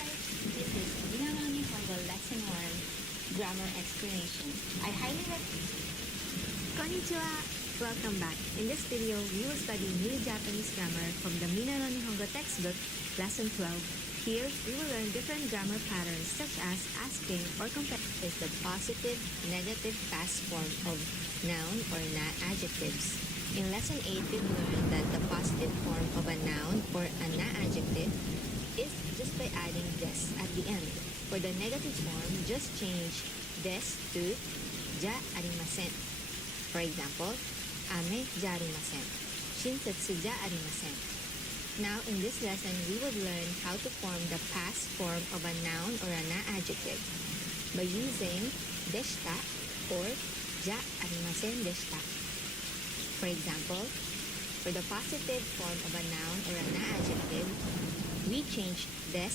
guys, this is Minanoni Hongo Lesson 1 Grammar Explanation. I highly recommend. Konnichiwa! Welcome back. In this video, we will study new Japanese grammar from the Mina no Nihongo textbook, Lesson 12. Here, we will learn different grammar patterns such as asking or comparing. Is the positive, negative past form of noun or adjectives. In Lesson 8, we've learned that the positive form of a noun or a adjective is just by adding des at the end. For the negative form, just change des to ja arimasen. For example, ame ja arimasen, shinsetsu ja arimasen. Now, in this lesson, we would learn how to form the past form of a noun or an adjective by using deshita or ja arimasen deshita. For example, for the positive form of a noun or an adjective, we change des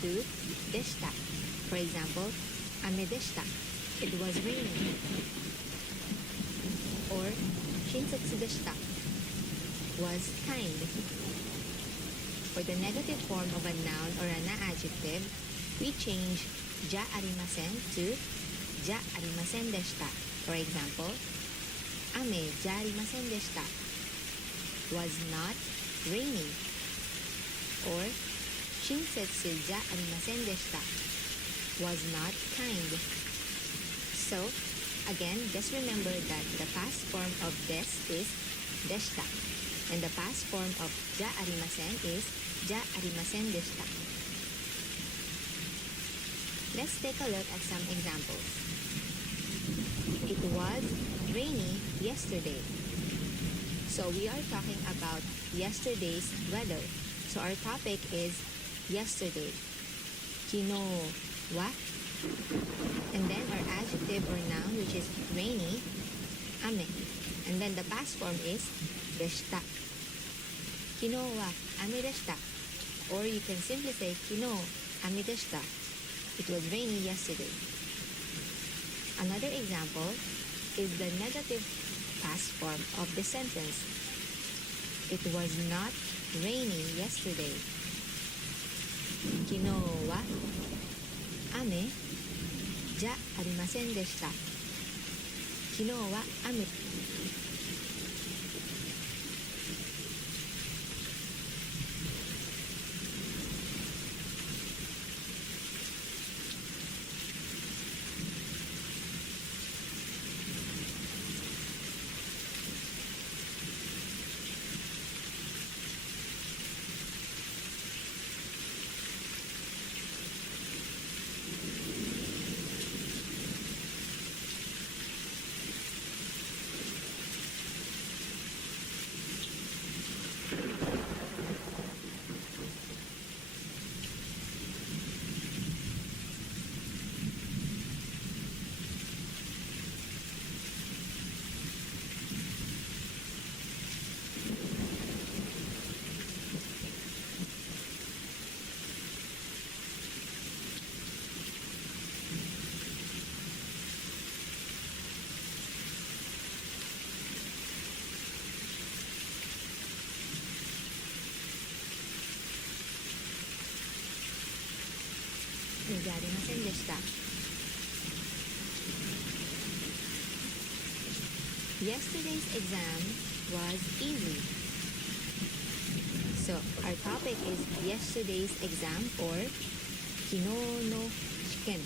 to deshita. For example, ame deshita, it was raining. Or shinsetsu deshita, was kind. For the negative form of a noun or an adjective, we change ja arimasen to ja arimasen deshita. For example, ame ja arimasen deshita, was not raining. Or shinsetsu ja arimasen deshita, was not kind. So, again, just remember that the past form of des is deshita, and the past form of ja arimasen is ja arimasen deshita. Let's take a look at some examples. It was rainy yesterday. So we are talking about yesterday's weather. So our topic is yesterday. Kino wa. And then our adjective or noun, which is rainy, ame. And then the past form is deshita. Kino wa ame deshita. Or you can simply say kino ame deshita. It was rainy yesterday. Another example is the negative past form of the sentence. It was not rainy yesterday. Kino wa ame ja arimasen deshita. Kino wa ame. Yesterday's exam was easy. So our topic is yesterday's exam or kino no shiken.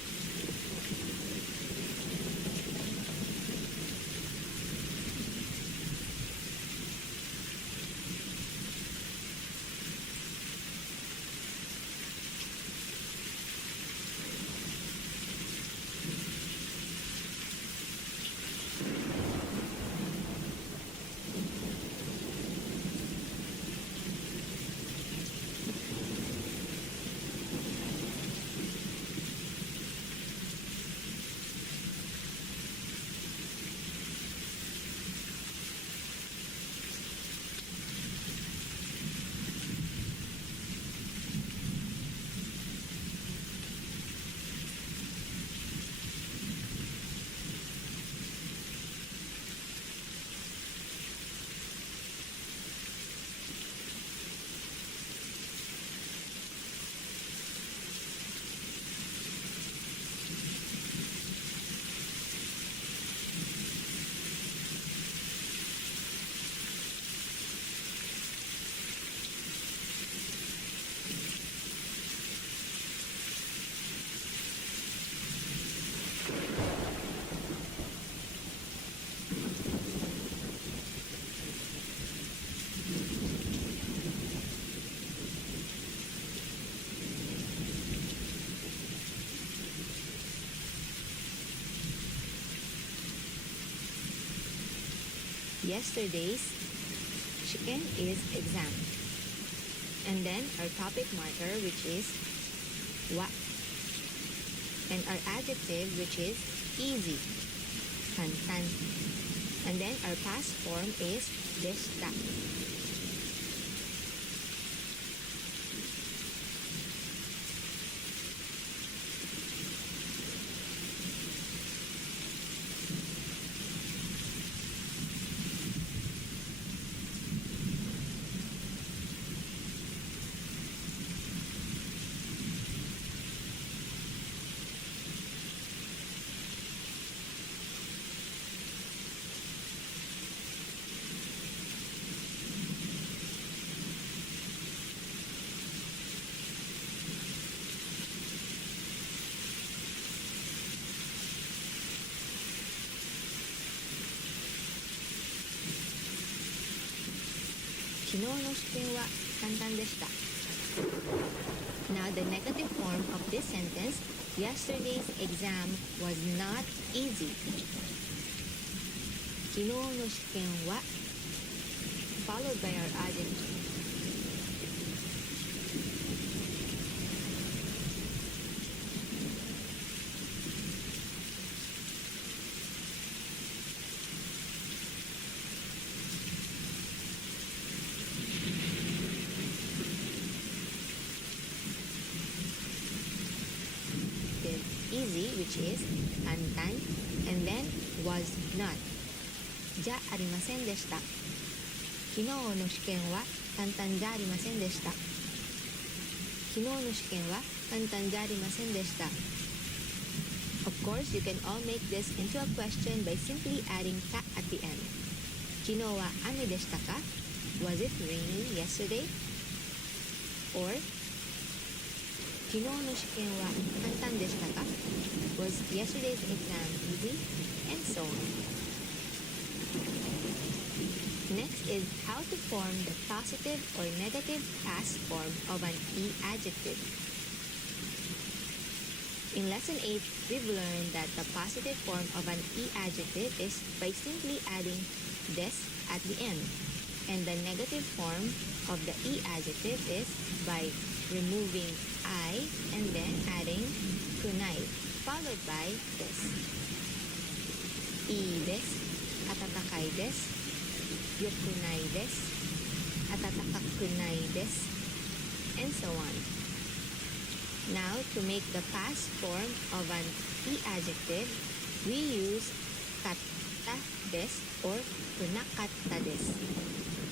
Yesterday's chicken is exam. And then our topic marker, which is wa. And our adjective, which is easy, kantan. And then our past form is deshita. Now the negative form of this sentence, yesterday's exam was not easy. 昨日の試験は followed by our adjective. Easy, which is kantan, and then was not. じゃありませんでした。昨日の試験は簡単じゃありませんでした。昨日の試験は簡単じゃありませんでした。Of course, you can all make this into a question by simply adding ta at the end. 昨日は雨でしたか? Was it rainy yesterday? Or 昨日の試験は簡単でしたか? Was yesterday's exam easy? And so on. Next is how to form the positive or negative past form of an E adjective. In Lesson 8, we've learned that the positive form of an E adjective is by simply adding des at the end. And the negative form of the E adjective is by removing I and then adding kunai, followed by des. I des, atatakai des, yokunai des, atatakunai des, and so on. Now, to make the past form of an E adjective, we use katta des or kunakatta des.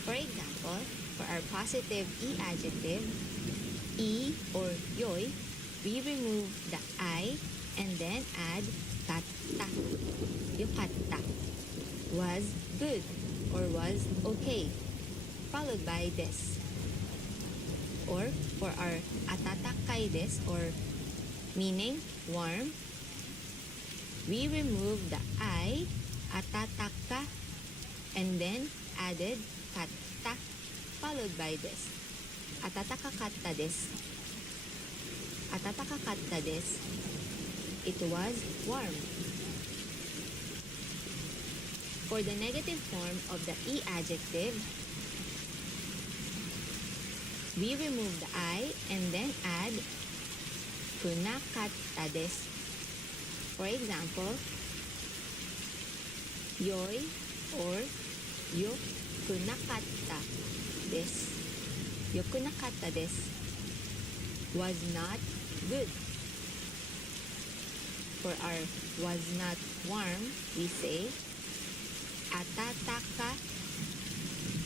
For example, for our positive E adjective, I or yoy, we remove the I and then add katta. Yukatta. Was good or was okay, followed by des. Or for our atatakai des or meaning warm, we remove the I, atataka, and then added katta, followed by des. Atataka-katta des. Atataka-katta des. It was warm. For the negative form of the E adjective, we remove the I and then add kunakatta des. For example, yoy or yo kunakatta des. Yokunakatta des was not good. For our was not warm, we say atataka,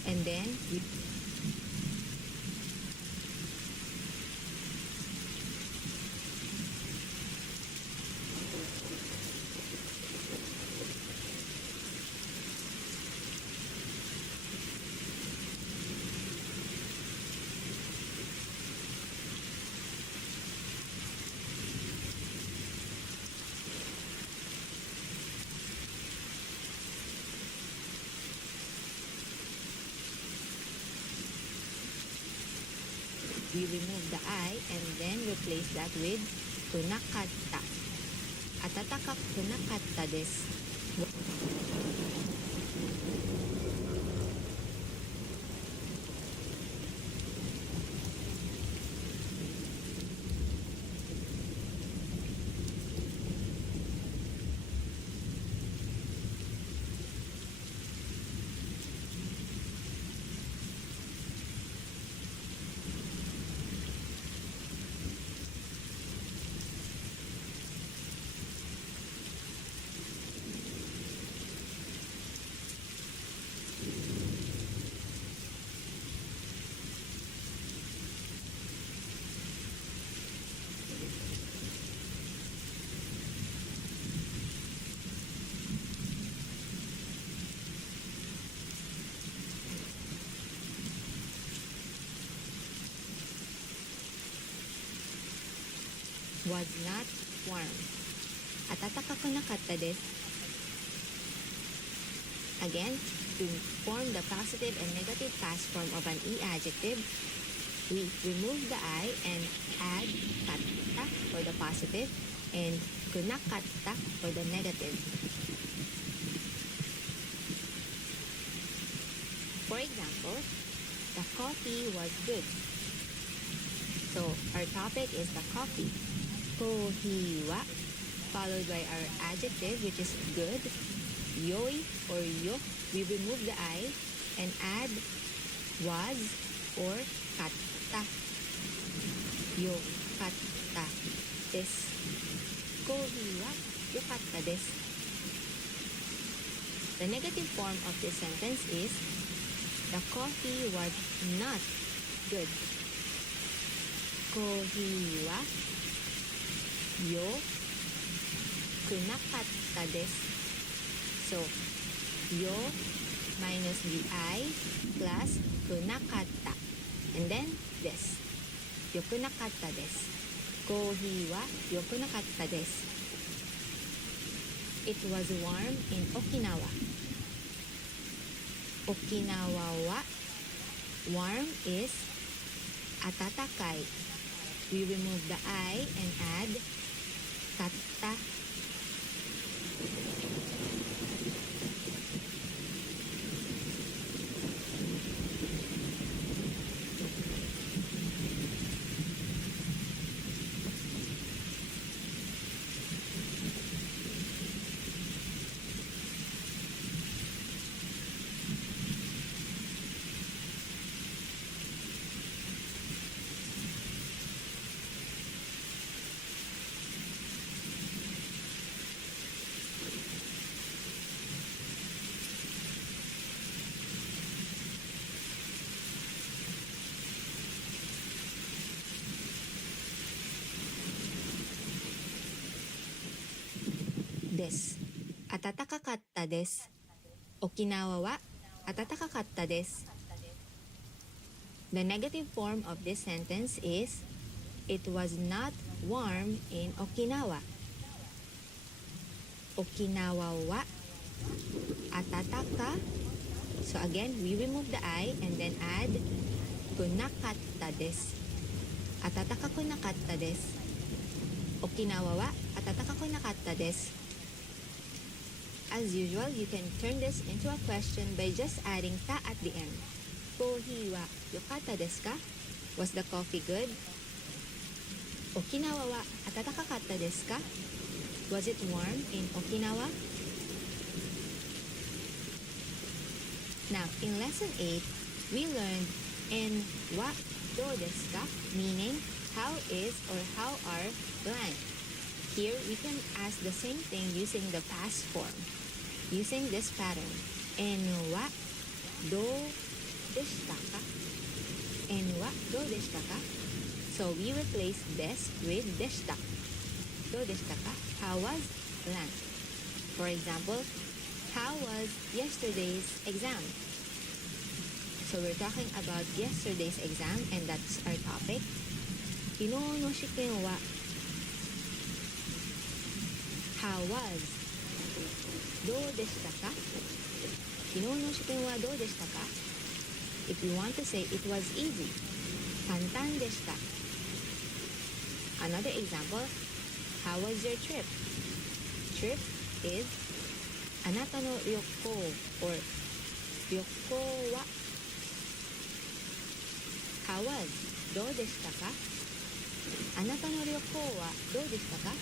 and then we remove the I and then replace that with kunakatta. Atataka kunakatta desu. was not warm. 暖かくなかったです。Again, to form the positive and negative past form of an E adjective, we remove the I and add katta for the positive and kunakatta for the negative. For example, the coffee was good. So our topic is the coffee. Kohi wa, followed by our adjective which is good. Yoi or yo, we remove the I and add was or katta. Yo katta desu. Kohi wa yokatta desu. The negative form of this sentence is the coffee was not good. Kohi wa yo kunakatta desu. So, yo minus the I plus kunakatta. And then, des. Yokunakatta desu. Kohi wa yokunakatta desu. It was warm in Okinawa. Okinawa wa, warm is atatakai. We remove the I and add katta. Des. 暖かかったです。沖縄は暖かかったです。The negative form of this sentence is it was not warm in Okinawa. Okinawa wa 暖か. So again, we remove the I and then add くなかったです。暖かくなかったです。沖縄は暖かくなかったです。As usual, you can turn this into a question by just adding ta at the end. Kohi wa yokatta desu ka? Was the coffee good? Okinawa wa atataka desu ka? Was it warm in Okinawa? Now, in lesson 8, we learned en wa do desu ka? Meaning, how is or how are blank. Here, we can ask the same thing using the past form. Using this pattern, en wa do deshita ka? En wa do deshita ka? So we replace des with deshita. Do deshita ka? How was blank? For example, how was yesterday's exam? So we're talking about yesterday's exam and that's our topic. Kino no shiken wa how was? どうでしたか? 昨日の試験はどうでしたか? If you want to say it was easy, 簡単でした. Another example, how was your trip? Trip is あなたの旅行 or 旅行は How was? どうでしたか? あなたの旅行はどうでしたか?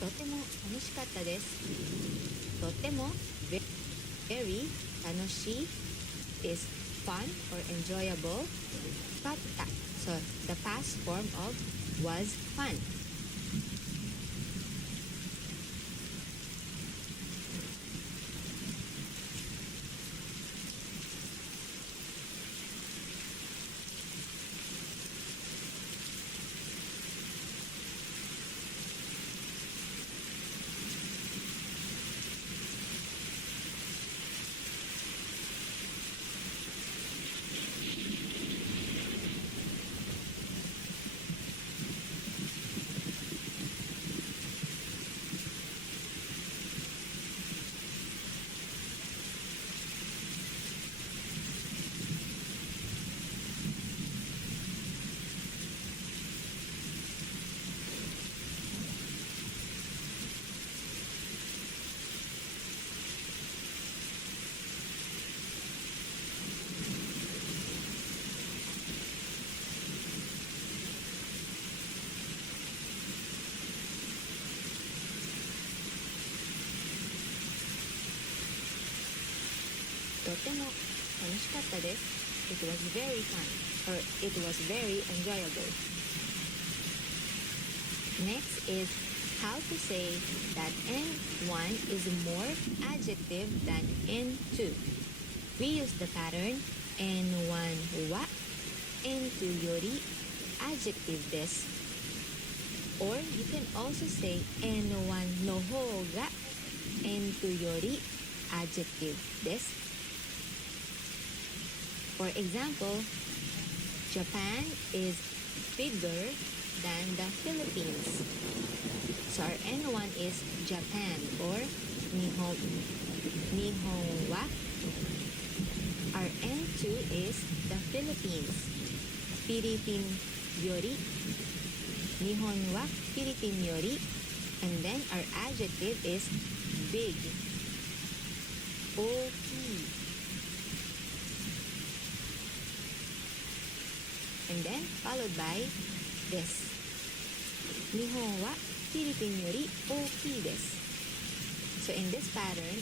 とても楽しかったです。とても very 楽しい is fun or enjoyable, tatta. So the past form of was fun. It was very fun, or it was very enjoyable. Next is how to say that N1 is more adjective than N2. We use the pattern N1 wa, N2 yori, adjective des. Or you can also say N1 no hou ga, N2 yori, adjective des. For example, Japan is bigger than the Philippines. So our N1 is Japan or Nihon wa. Our N2 is the Philippines. Philippine yori. Nihon wa Philippine yori. And then our adjective is big. Oki. And then followed by des. Nihon wa Philippine yori ookii desu. So in this pattern,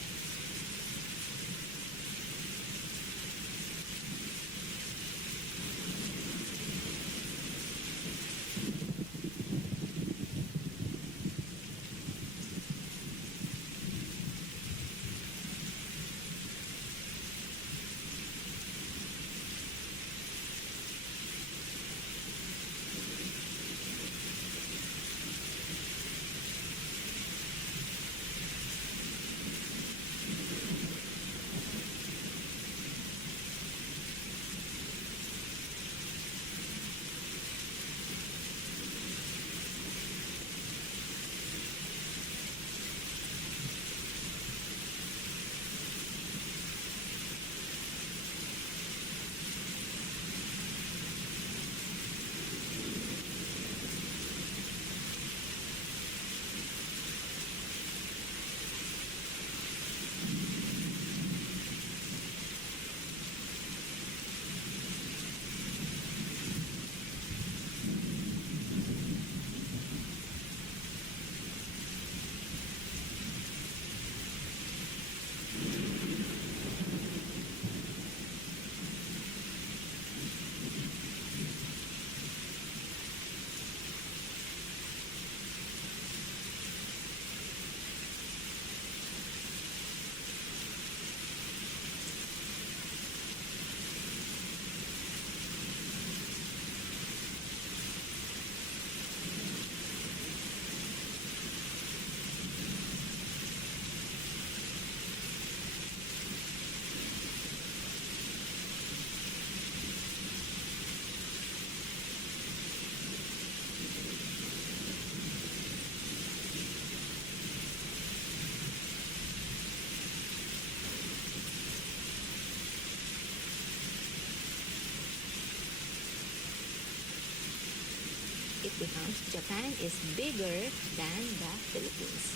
it becomes Japan is bigger than the Philippines.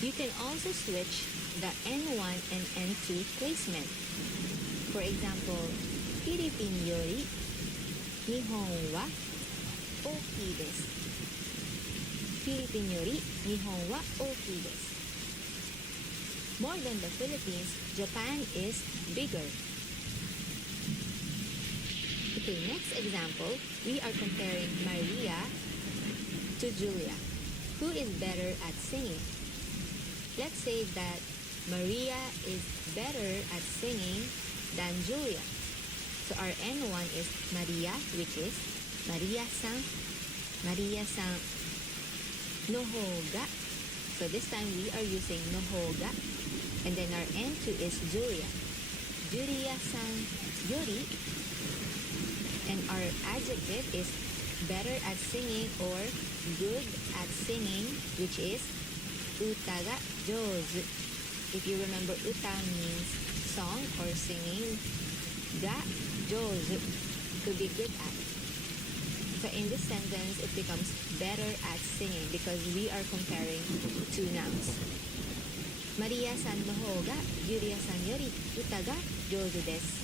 You can also switch the N1 and N2 placement. For example, Philippine yori Nihon wa ookii desu. Philippine yori Nihon wa ookii desu. More than the Philippines, Japan is bigger. Okay, next example, we are comparing Maria to Julia. Who is better at singing? Let's say that Maria is better at singing than Julia. So our N1 is Maria, which is Maria-san no hoga. So this time we are using no hoga. And then our N2 is Julia-san yori. And our adjective is better at singing or good at singing, which is uta ga jouzu. If you remember, uta means song or singing. Ga jouzu, to be good at. So in this sentence, it becomes better at singing because we are comparing two nouns. Maria-san no hou ga Julia-san yori uta ga jouzu desu.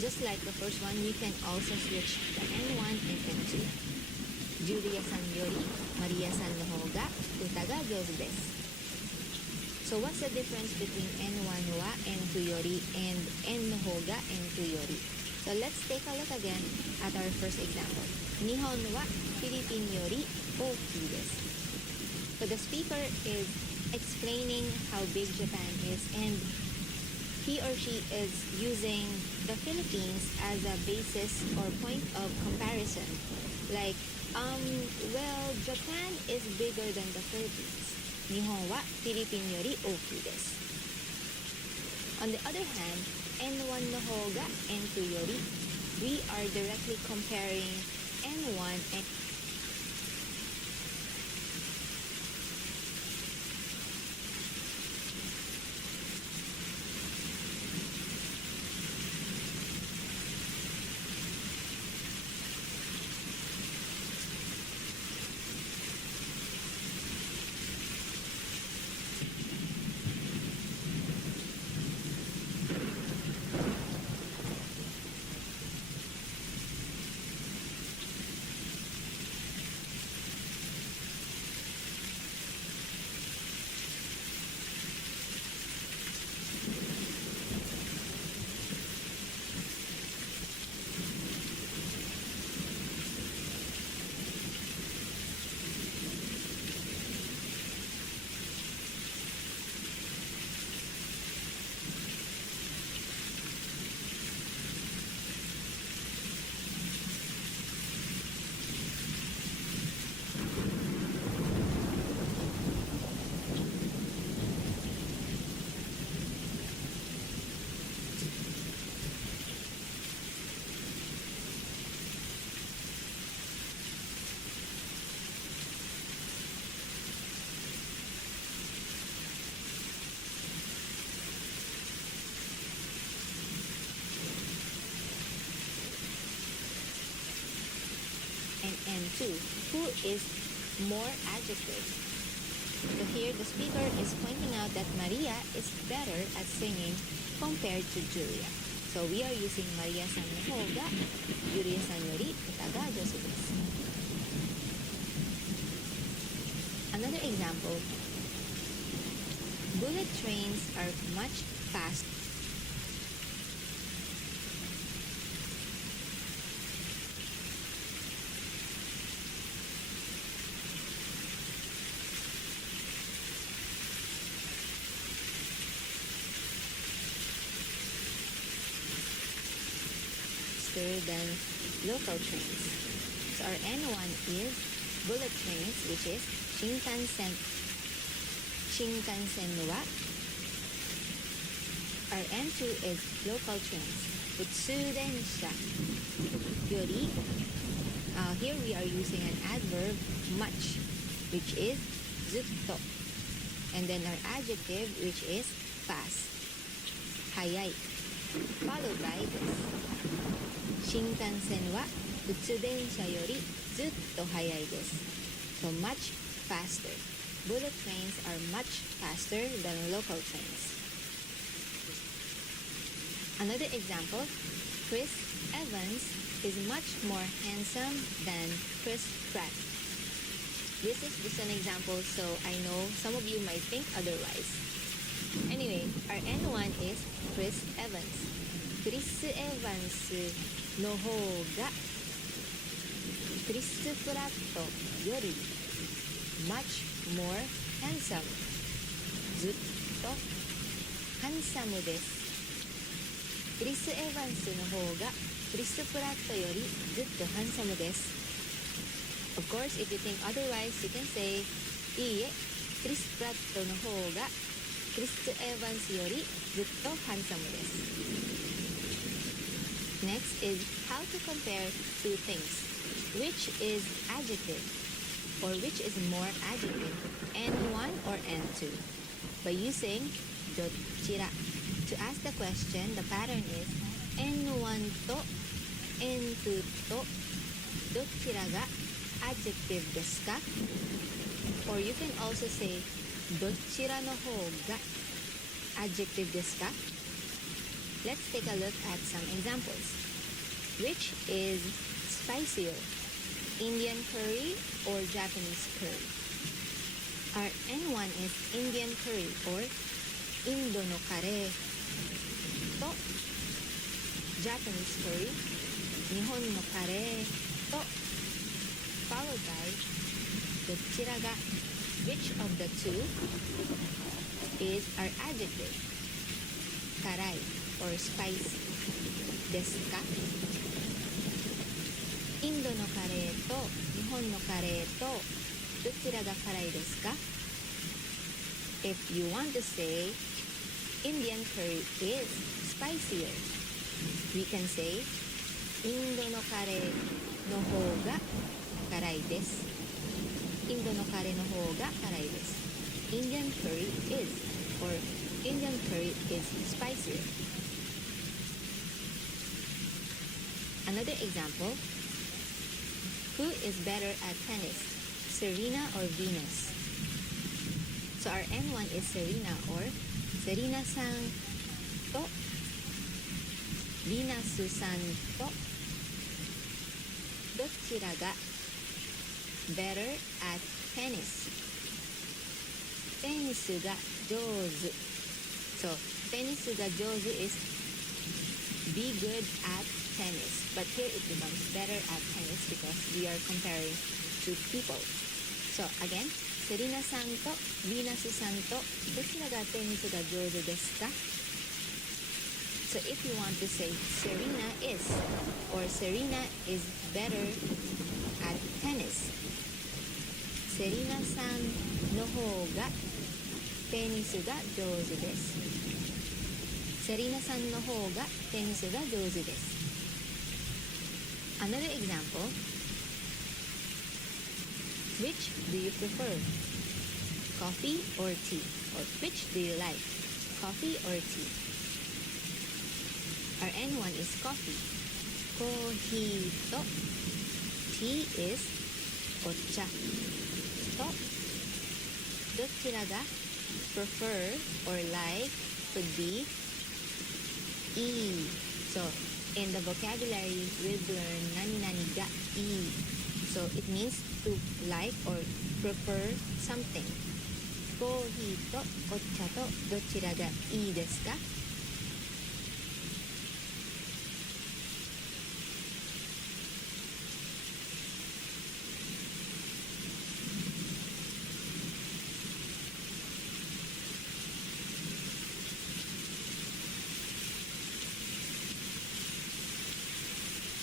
Just like the first one, we can also switch the N1 and N2. Julia-san yori Maria-san no hou ga uta ga jouzu desu. So what's the difference between N1 wa N2 yori and N no hou ga N2 yori? So let's take a look again at our first example. Nihon wa Philippine yori ookii desu. So the speaker is explaining how big Japan is, and he or she is using the Philippines as a basis or point of comparison. Like, well, Japan is bigger than the Philippines. Nihon wa Philippine yori ookii desu. On the other hand, N1 no hou ga N2 yori, we are directly comparing N1 and N2, who is more adjective. So here the speaker is pointing out that Maria is better at singing compared to Julia. So we are using Maria-san no hou ga Julia-san yori uta ga jouzu desu. Another example, bullet trains are much faster. Than local trains. So our N1 is bullet trains, which is Shinkansen wa. Our N2 is local trains, Utsudensha yori. Here we are using an adverb much, which is zutto, and then our adjective, which is fast, hayai, followed by this. Shinkansen wa utsudensha yori zutto hayai desu. So much faster. Bullet trains are much faster than local trains. Another example, Chris Evans is much more handsome than Chris Pratt. This is just an example, so I know some of you might think otherwise. Anyway, our N1 is Chris Evans. クリス・エヴァンスの方がクリス・プラットより much more handsome ずっとハンサムです。クリス・エヴァンスの方がクリス・プラットよりずっとハンサムです。Of course, if you think otherwise, you can say いいえ、クリス・プラットの方がクリス・エヴァンスよりずっとハンサムです。Next is how to compare two things. Which is adjective or which is more adjective, N1 or N2? By using どちら to ask the question, the pattern is N1 と N2 とどちらが adjective ですか? Or you can also say どちらの方が adjective ですか? Let's take a look at some examples. Which is spicier, Indian curry or Japanese curry? Our N1 is Indian curry or インドのカレーと Japanese curry 日本のカレーと followed by どちらが which of the two is our adjective 辛い or spicy ですか? インドのカレーと日本のカレーとどちらが辛いですか? If you want to say Indian curry is spicier, we can say インドのカレーの方が辛いです。インドのカレーの方が辛いです。Indian curry is or Indian curry is spicier. Another example. Who is better at tennis, Serena or Venus? So our N1 is Serena or Serena さんと Venus さんとどちらが better at tennis? テニスが上手。So テニスが上手 is be good at tennis. But here it becomes better at tennis because we are comparing two people. So again, セリナさんとヴィーナスさんとどちらがテニスが上手ですか? So if you want to say Serena is or Serena is better at tennis, セリナさんの方がテニスが上手です。セリナさんの方がテニスが上手です。Another example. Which do you prefer? Coffee or tea? Or which do you like? Coffee or tea? Our N1 is coffee. コーヒーと tea is お茶とどちらが prefer or like could be いい. So in the vocabulary we've learned 何々がいい. So it means to like or prefer something. コーヒーとお茶とどちらがいいですか?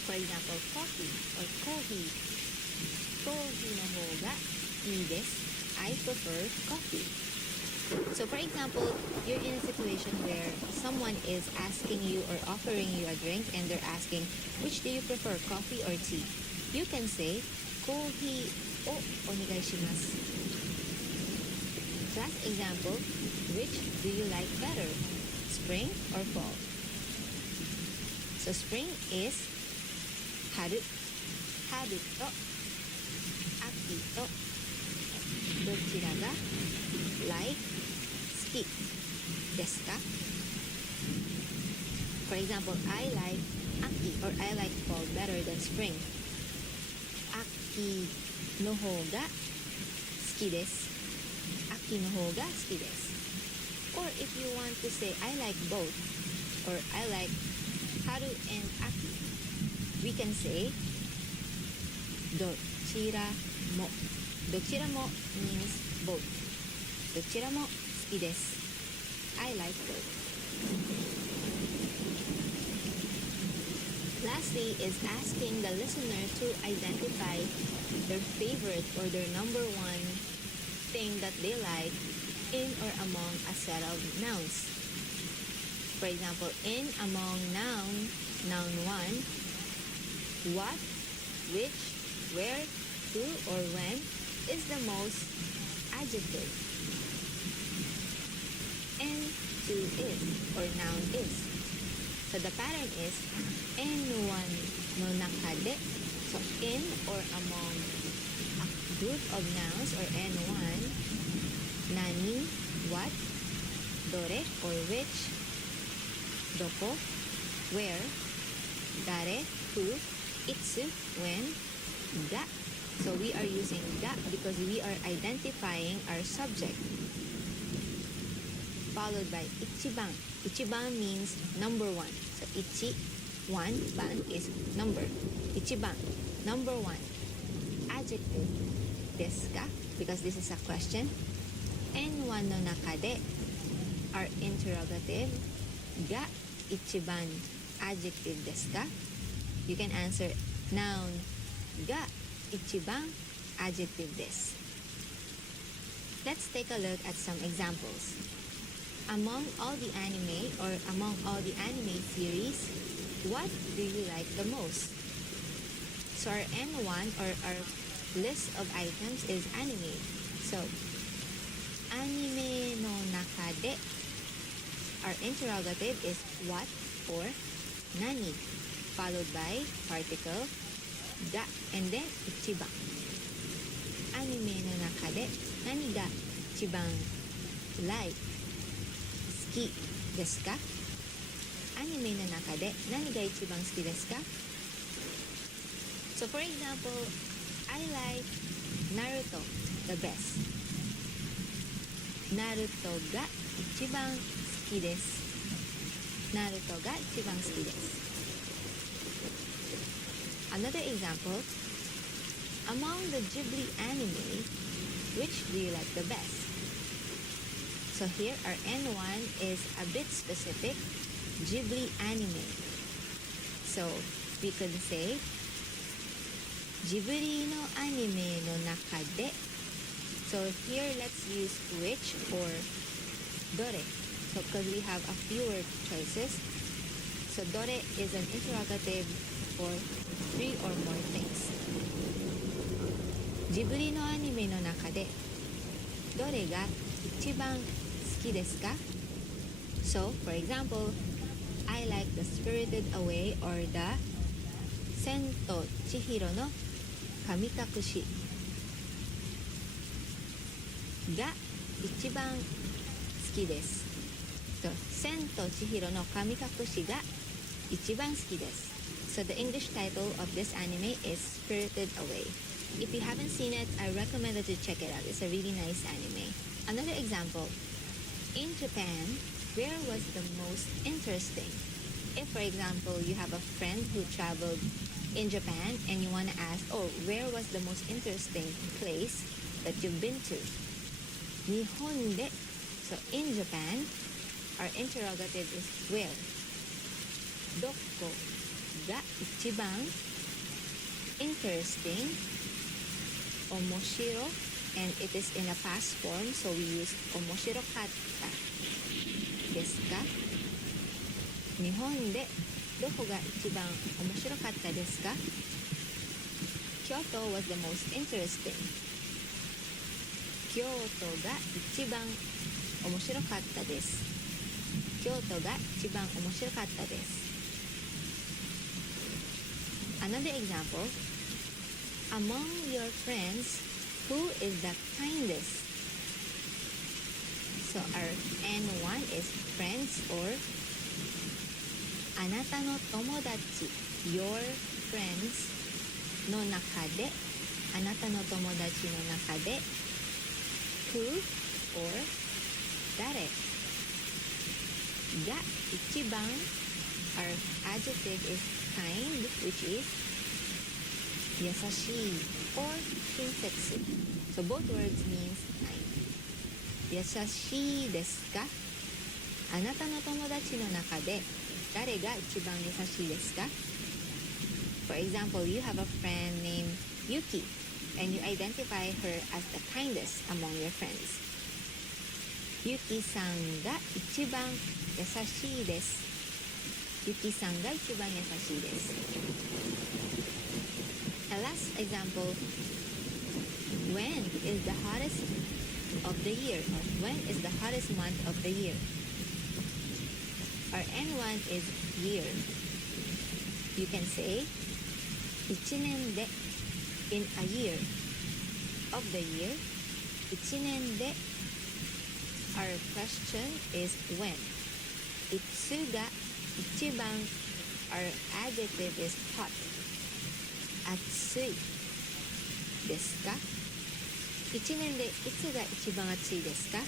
For example, coffee or コーヒー. コーヒーの方がいいです。I prefer coffee. So for example, you're in a situation where someone is asking you or offering you a drink and they're asking, which do you prefer, coffee or tea? You can say, コーヒーをお願いします. Last example, which do you like better, spring or fall? So spring is 春、春と秋とどちらが like 好きですか? For example, I like 秋 or I like fall better than spring. 秋の方が好きです。秋の方が好きです。Or if you want to say I like both or I like 春 and 秋 we can say どちらも。どちらも means both. どちらも好きです。I like both. Lastly is asking the listener to identify their favorite or their number one thing that they like in or among a set of nouns. For example, in among noun 1, what, which, where, who, or when is the most adjective. And to is or noun is. So the pattern is N1 no nakade. So in or among a group of nouns or N1, nani, what, dore or which, doko, where, dare, who, itsu, when, ga. So we are using ga because we are identifying our subject. Followed by ichiban. Ichiban means number one. So ichi, one, ban is number. Ichiban, number one. Adjective, desu ka? Because this is a question. N1 no nakade, our interrogative, ga ichiban adjective desu ka? You can answer noun, ga ichiban adjective desu. Let's take a look at some examples. Among all the anime or among all the anime series, what do you like the most? So our N1 or our list of items is anime. So, anime no nakade, our interrogative is what or nani, followed by particle ga and then ichiban. Anime no nakade, nani ga ichiban like? 好きですか? Animeの中で何が一番好きですか? So for example, I like Naruto the best. Naruto が一番好きです。Naruto が一番好きです。Another example, among the Ghibli anime, which do you like the best? So here our N1 is a bit specific, Ghibli anime. So we could say, Ghibli no anime no naka de. So here let's use which or dore. So because we have a fewer choices, so dore is an interrogative for 3 or more things. Ghibli no anime no naka de, dore ga ichiban suki desu ka? So, for example, I like the Spirited Away or the Sento Chihiro no Kamikakushi ga ichiban suki desu. So, Sento Chihiro no Kamikakushi ga ichiban suki desu. So, the English title of this anime is Spirited Away. If you haven't seen it, I recommend that you check it out. It's a really nice anime. Another example, in Japan, where was the most interesting? If, for example, you have a friend who traveled in Japan and you want to ask, oh, where was the most interesting place that you've been to? Nihon de. So in Japan, our interrogative is where? Doko ga ichiban interesting? Omoshiro, and it is in a past form, so we use omoshirokatta desu ka? Nihon de doko ga ichiban omoshirokatta desu ka? Kyoto was the most interesting. Kyoto ga ichiban omoshirokatta desu. Kyoto ga ichiban omoshirokatta desu. Another example, among your friends, who is the kindest? So our N1 is friends or anata no tomodachi, your friends no naka de, anata no tomodachi no naka de, who or dare. Ga ichiban, our adjective is kind, which is yasashi or shinsetsu. So both words means kind. Yasashi desu ka? あなたの友達の中で誰が一番優しいですか? For example, you have a friend named Yuki and you identify her as the kindest among your friends. Yuki さんが一番優しいです。Yuki さんが一番優しいです。A last example, when is the hottest of the year? Or when is the hottest month of the year? Our N1 is year. You can say 一年で in a year of the year. 一年で Our question is when. いつが一番 Our adjective is hot. 暑いですか? 一年でいつが一番暑いですか?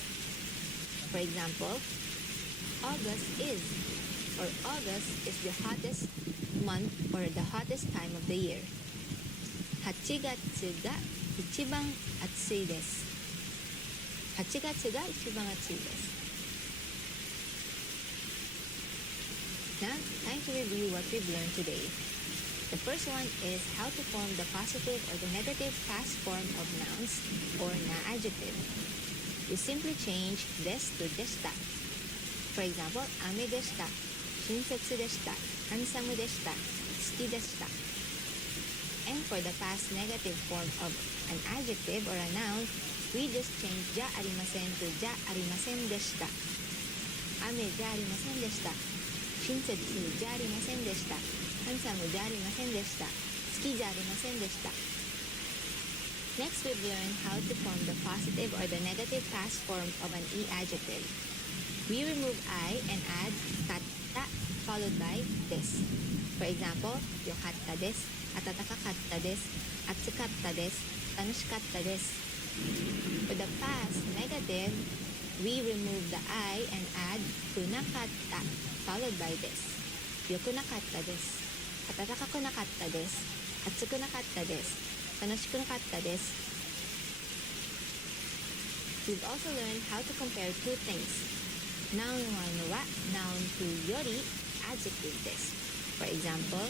For example, August is the hottest month or the hottest time of the year. 8月が一番暑いです。8月が一番暑いです。Now, time to review what we've learned today. The first one is how to form the positive or the negative past form of nouns or na-adjective. You simply change des to deshita. For example, 雨でした、親切でした、handsomeでした、好きでした。And for the past negative form of an adjective or a noun, we just change じゃありません to じゃありませんでした。雨じゃありませんでした。親切じゃありませんでした。handsomeじゃありませんでした。好きじゃありませんでした。Next, we've learned how to form the positive or the negative past form of an e-adjective. We remove I and add katta followed by des. For example, よかったです、暖かかったです、暑かったです、楽しかったです。For the past negative, we remove the I and add くなかった followed by des. よくなかったです、暖かくなかったです、暑くなかったです、楽しくなかったです。We've also learned how to compare two things. Noun 1は Noun 2より adjective です。For example,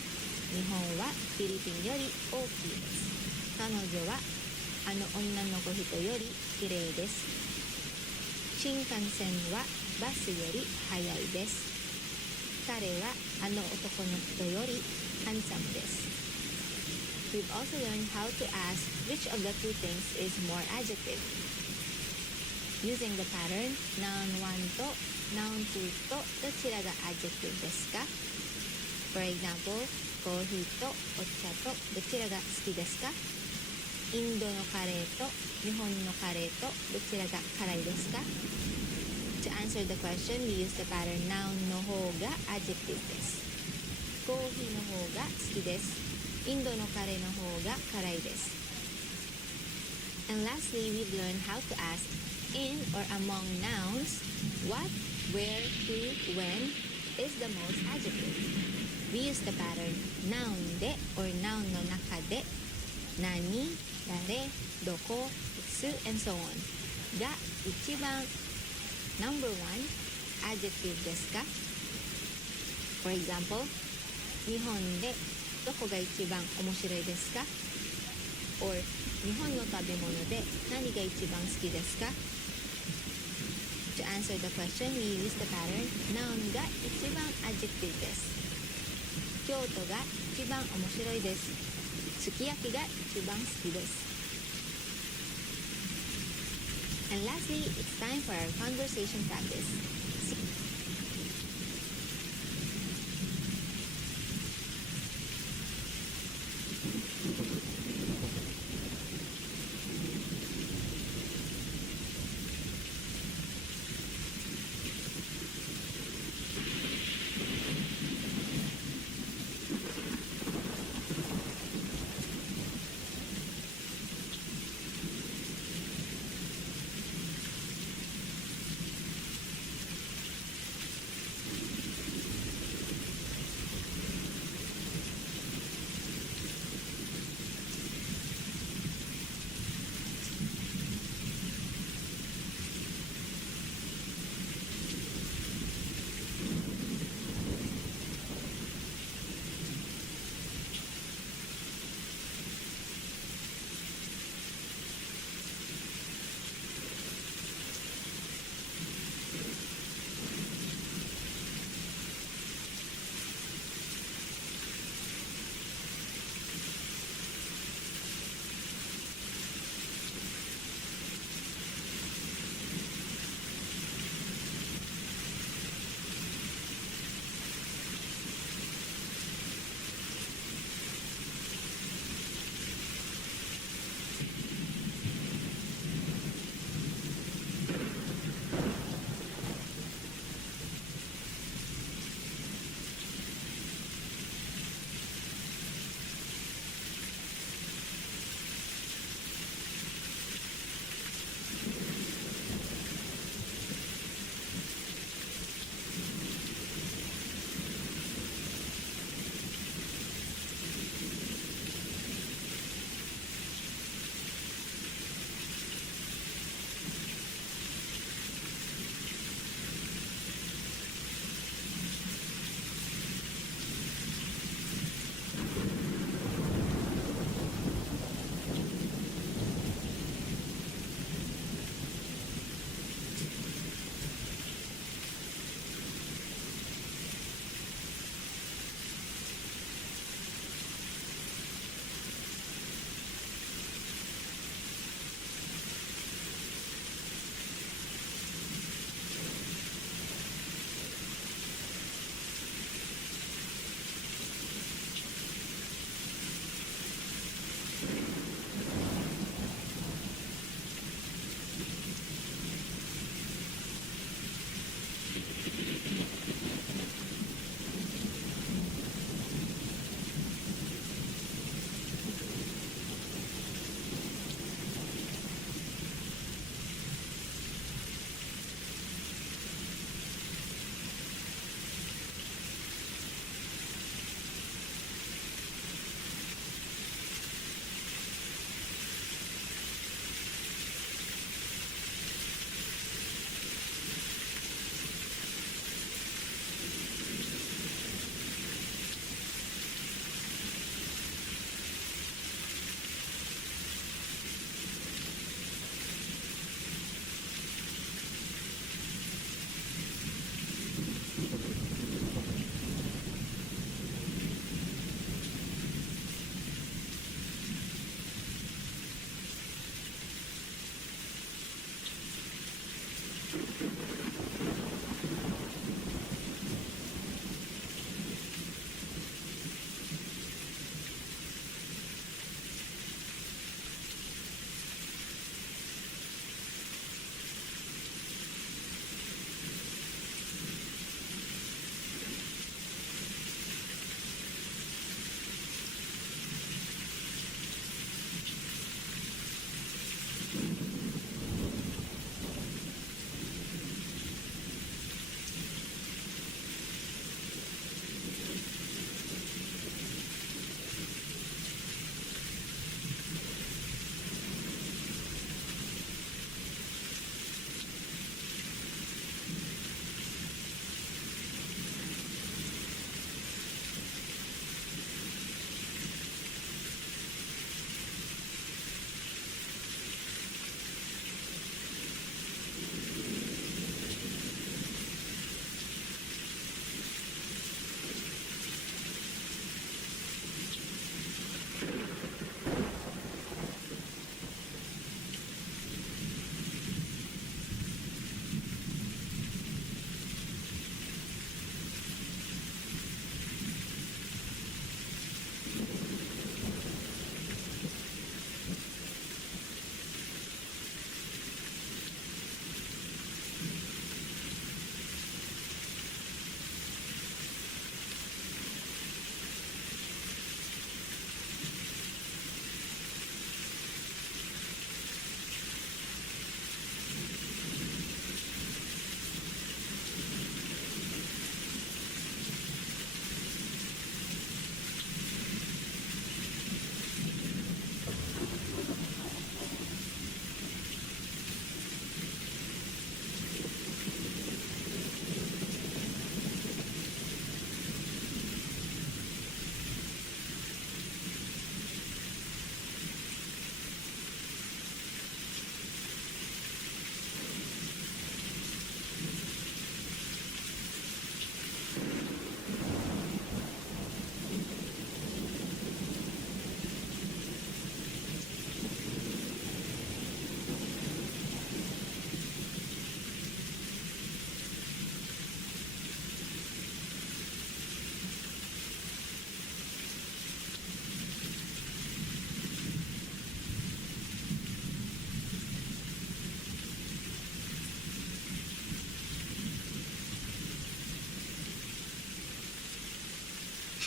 日本はフィリピンより大きいです。彼女はあの女の子人より綺麗です。新幹線はバスより速いです。彼はあの男の人よりハンサムです。We've also learned how to ask which of the two things is more adjective. Using the pattern, noun 1と noun 2とどちらが adjective ですか? For example, コーヒーとお茶とどちらが好きですか? インドのカレーと日本のカレーとどちらが辛いですか? To answer the question, we use the pattern noun の方が adjective です。コーヒーの方が好きです。インドのカレーの方が辛いです。And lastly, we've learned how to ask in or among nouns, what, where, who, when is the most adjective. We use the pattern noun で or noun の中で何、誰、どこ、いつ and so on が一番 number one adjective ですか? For example, 日本でどこが一番面白いですか? or 日本の食べ物で何が一番好きですか? To answer the question, we use the pattern noun が一番 adjective です。京都が一番面白いです。すき焼きが一番好きです。And lastly, it's time for our conversation practice.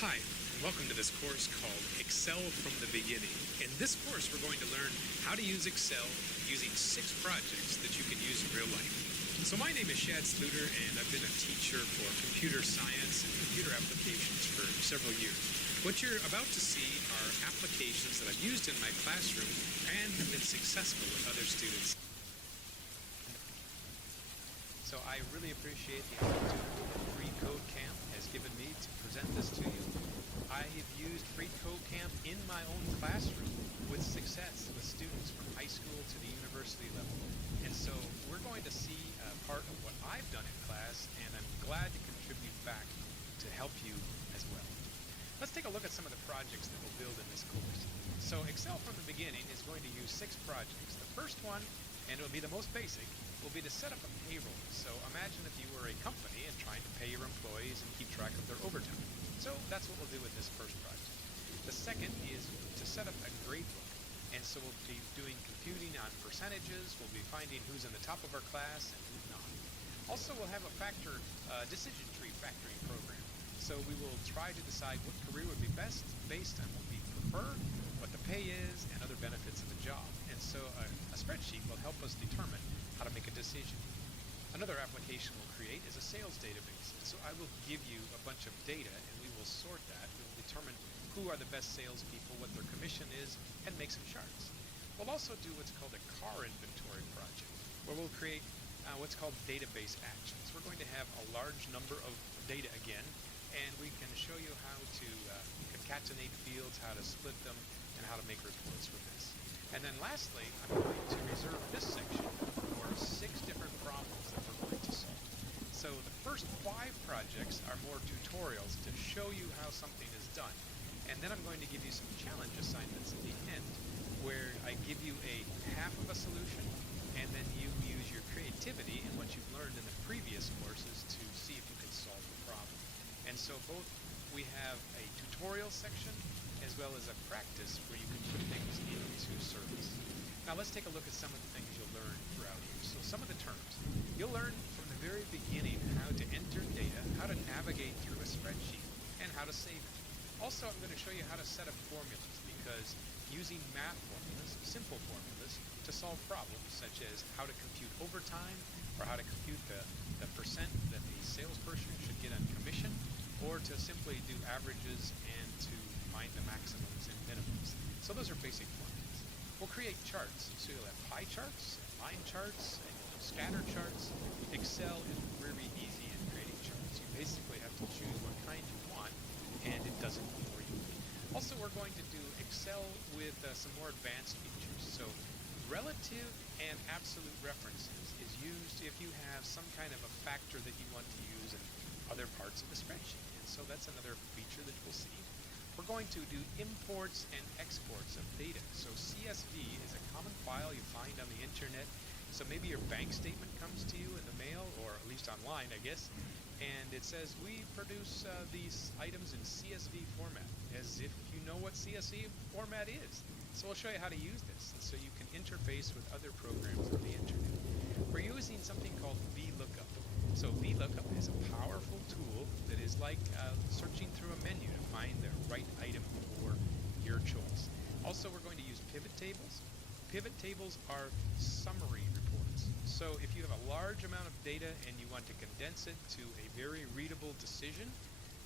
Hi, and welcome to this course called Excel from the Beginning. In this course, we're going to learn how to use Excel using 6 projects that you can use in real life. So my name is Shad Sluter, and I've been a teacher for computer science and computer applications for several years. What you're about to see are applications that I've used in my classroom and have been successful with other students. So I really appreciate the opportunity that Free Code Camp has given me to present this to you. I have used Free Code Camp in my own classroom with success with students from high school to the university level. And so we're going to see part of what I've done in class, and I'm glad to contribute back to help you as well. Let's take a look at some of the projects that we'll build in this course. So Excel from the Beginning is going to use 6 projects. The first one, and it will be the most basic, will be to set up a payroll. So imagine if you were a company and trying to pay your employees and keep track of their overtime. So that's what we'll do with this first project. The second is to set up a grade book. And so we'll be doing computing on percentages. We'll be finding who's in the top of our class and who's not. Also, we'll have a decision tree factoring program. So we will try to decide what career would be best based on what we prefer, what the pay is, and other benefits of the job. And so a spreadsheet will help us determine how to make a decision. Another application we'll create is a sales database. And so I will give you a bunch of data, and we will sort that. We will determine who are the best salespeople, what their commission is, and make some charts. We'll also do what's called a car inventory project, where we'll create what's called database actions. We're going to have a large number of data again, and we can show you how to concatenate fields, how to split them, and how to make reports with this. And then lastly, I'm going to reserve this section for 6 different problems that we're going to solve. So the first 5 projects are more tutorials to show you how something is done. And then I'm going to give you some challenge assignments at the end, where I give you a half of a solution, and then you use your creativity and what you've learned in the previous courses to see if you can solve the problem. And so both we have a tutorial section as well as a practice where you can put things into service. Now let's take a look at some of the things you'll learn throughout here. So some of the terms. You'll learn from the very beginning how to enter data, how to navigate through a spreadsheet, and how to save it. Also, I'm going to show you how to set up formulas, because using math formulas, simple formulas, to solve problems such as how to compute overtime, or how to compute the percent that the salesperson should get on commission, or to simply do averages and to find the maximums and minimums. So those are basic formulas. We'll create charts. So you'll have pie charts, line charts, and you'll have scatter charts. Excel is really easy in creating charts. You basically have to choose what kind you want, and it does it for you. Also, we're going to do Excel with some more advanced features. So relative and absolute references is used if you have some kind of a factor that you want to use in other parts of the spreadsheet. And so that's another feature that we'll see. We're going to do imports and exports of data. So CSV is a common file you find on the internet. So maybe your bank statement comes to you in the mail, or at least online, I guess, and it says we produce these items in CSV format, as if you know what CSV format is. So we'll show you how to use this, and so you can interface with other programs on the internet. We're using something called VLOOKUP. So VLOOKUP is a powerful tool that is like searching through a menu to find the right item for your choice. Also, we're going to use pivot tables. Pivot tables are summary reports. So if you have a large amount of data and you want to condense it to a very readable decision,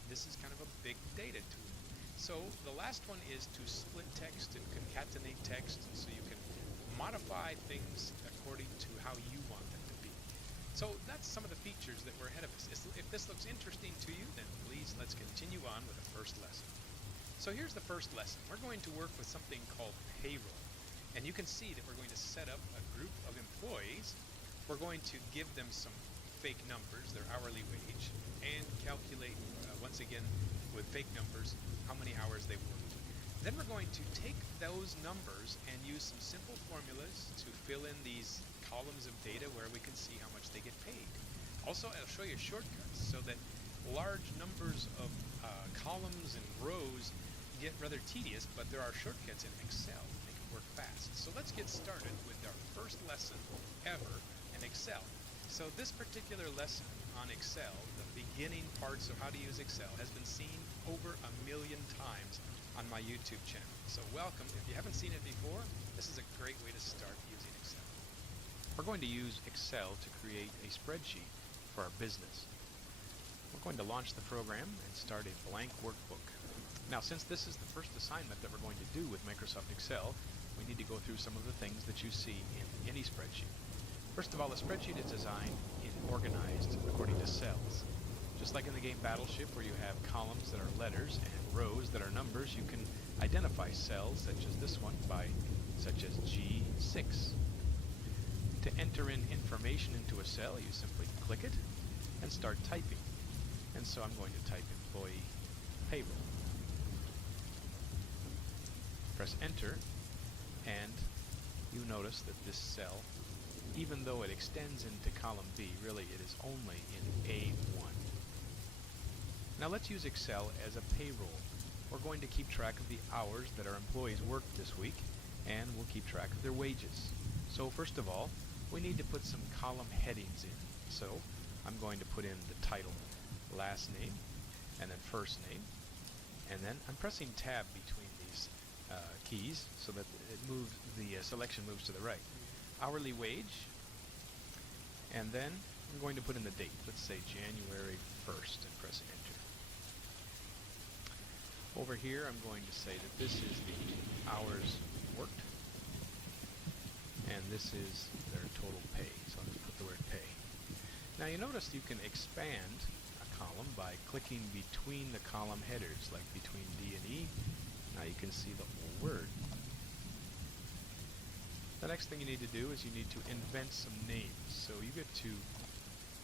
this is kind of a big data tool. So the last one is to split text and concatenate text, so you can modify things according to how you want them to be. So that's some of the features that were ahead of us. If this looks interesting to you, then please let's continue on with the first lesson. So here's the first lesson. We're going to work with something called payroll. And you can see that we're going to set up a group of employees. We're going to give them some fake numbers, their hourly wage, and calculate, once again, with fake numbers, how many hours they worked. Then we're going to take those numbers and use some simple formulas to fill in these columns of data where we can see how much they get paid. Also, I'll show you shortcuts so that large numbers of columns and rows get rather tedious, but there are shortcuts in Excel to make it work fast. So let's get started with our first lesson ever in Excel. So this particular lesson on Excel, the beginning parts of how to use Excel has been seen over 1 million times on my YouTube channel. So welcome. If you haven't seen it before, this is a great way to start using Excel. We're going to use Excel to create a spreadsheet for our business. We're going to launch the program and start a blank workbook. Now, since this is the first assignment that we're going to do with Microsoft Excel, we need to go through some of the things that you see in any spreadsheet. First of all, a spreadsheet is designed and organized according to cells. Just like in the game Battleship, where you have columns that are letters and rows that are numbers, you can identify cells such as this one such as G6. To enter in information into a cell, you simply click it and start typing. And so I'm going to type employee payroll. Press enter, and you notice that this cell, even though it extends into column B, really it is only in A1. Now let's use Excel as a payroll. We're going to keep track of the hours that our employees worked this week, and we'll keep track of their wages. So first of all, we need to put some column headings in. So I'm going to put in the title, last name, and then first name, and then I'm pressing tab between these keys so that the selection moves to the right. Hourly wage, and then I'm going to put in the date. Let's say January 1st and press enter. Over here, I'm going to say that this is the hours worked, and this is their total pay. So I'll just put the word pay. Now you notice you can expand a column by clicking between the column headers, like between D and E. Now you can see the whole word. The next thing you need to do is you need to invent some names. So you get to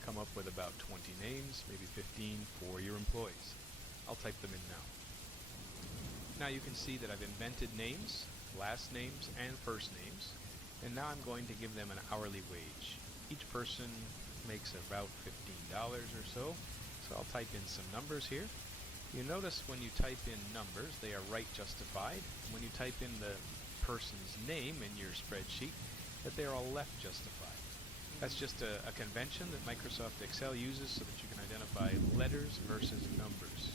come up with about 20 names, maybe 15 for your employees. I'll type them in now. Now you can see that I've invented names, last names, and first names, and now I'm going to give them an hourly wage. Each person makes about $15 or so I'll type in some numbers here. You notice when you type in numbers, they are right justified. When you type in the person's name in your spreadsheet, that they are all left justified. That's just a convention that Microsoft Excel uses so that you can identify letters versus numbers.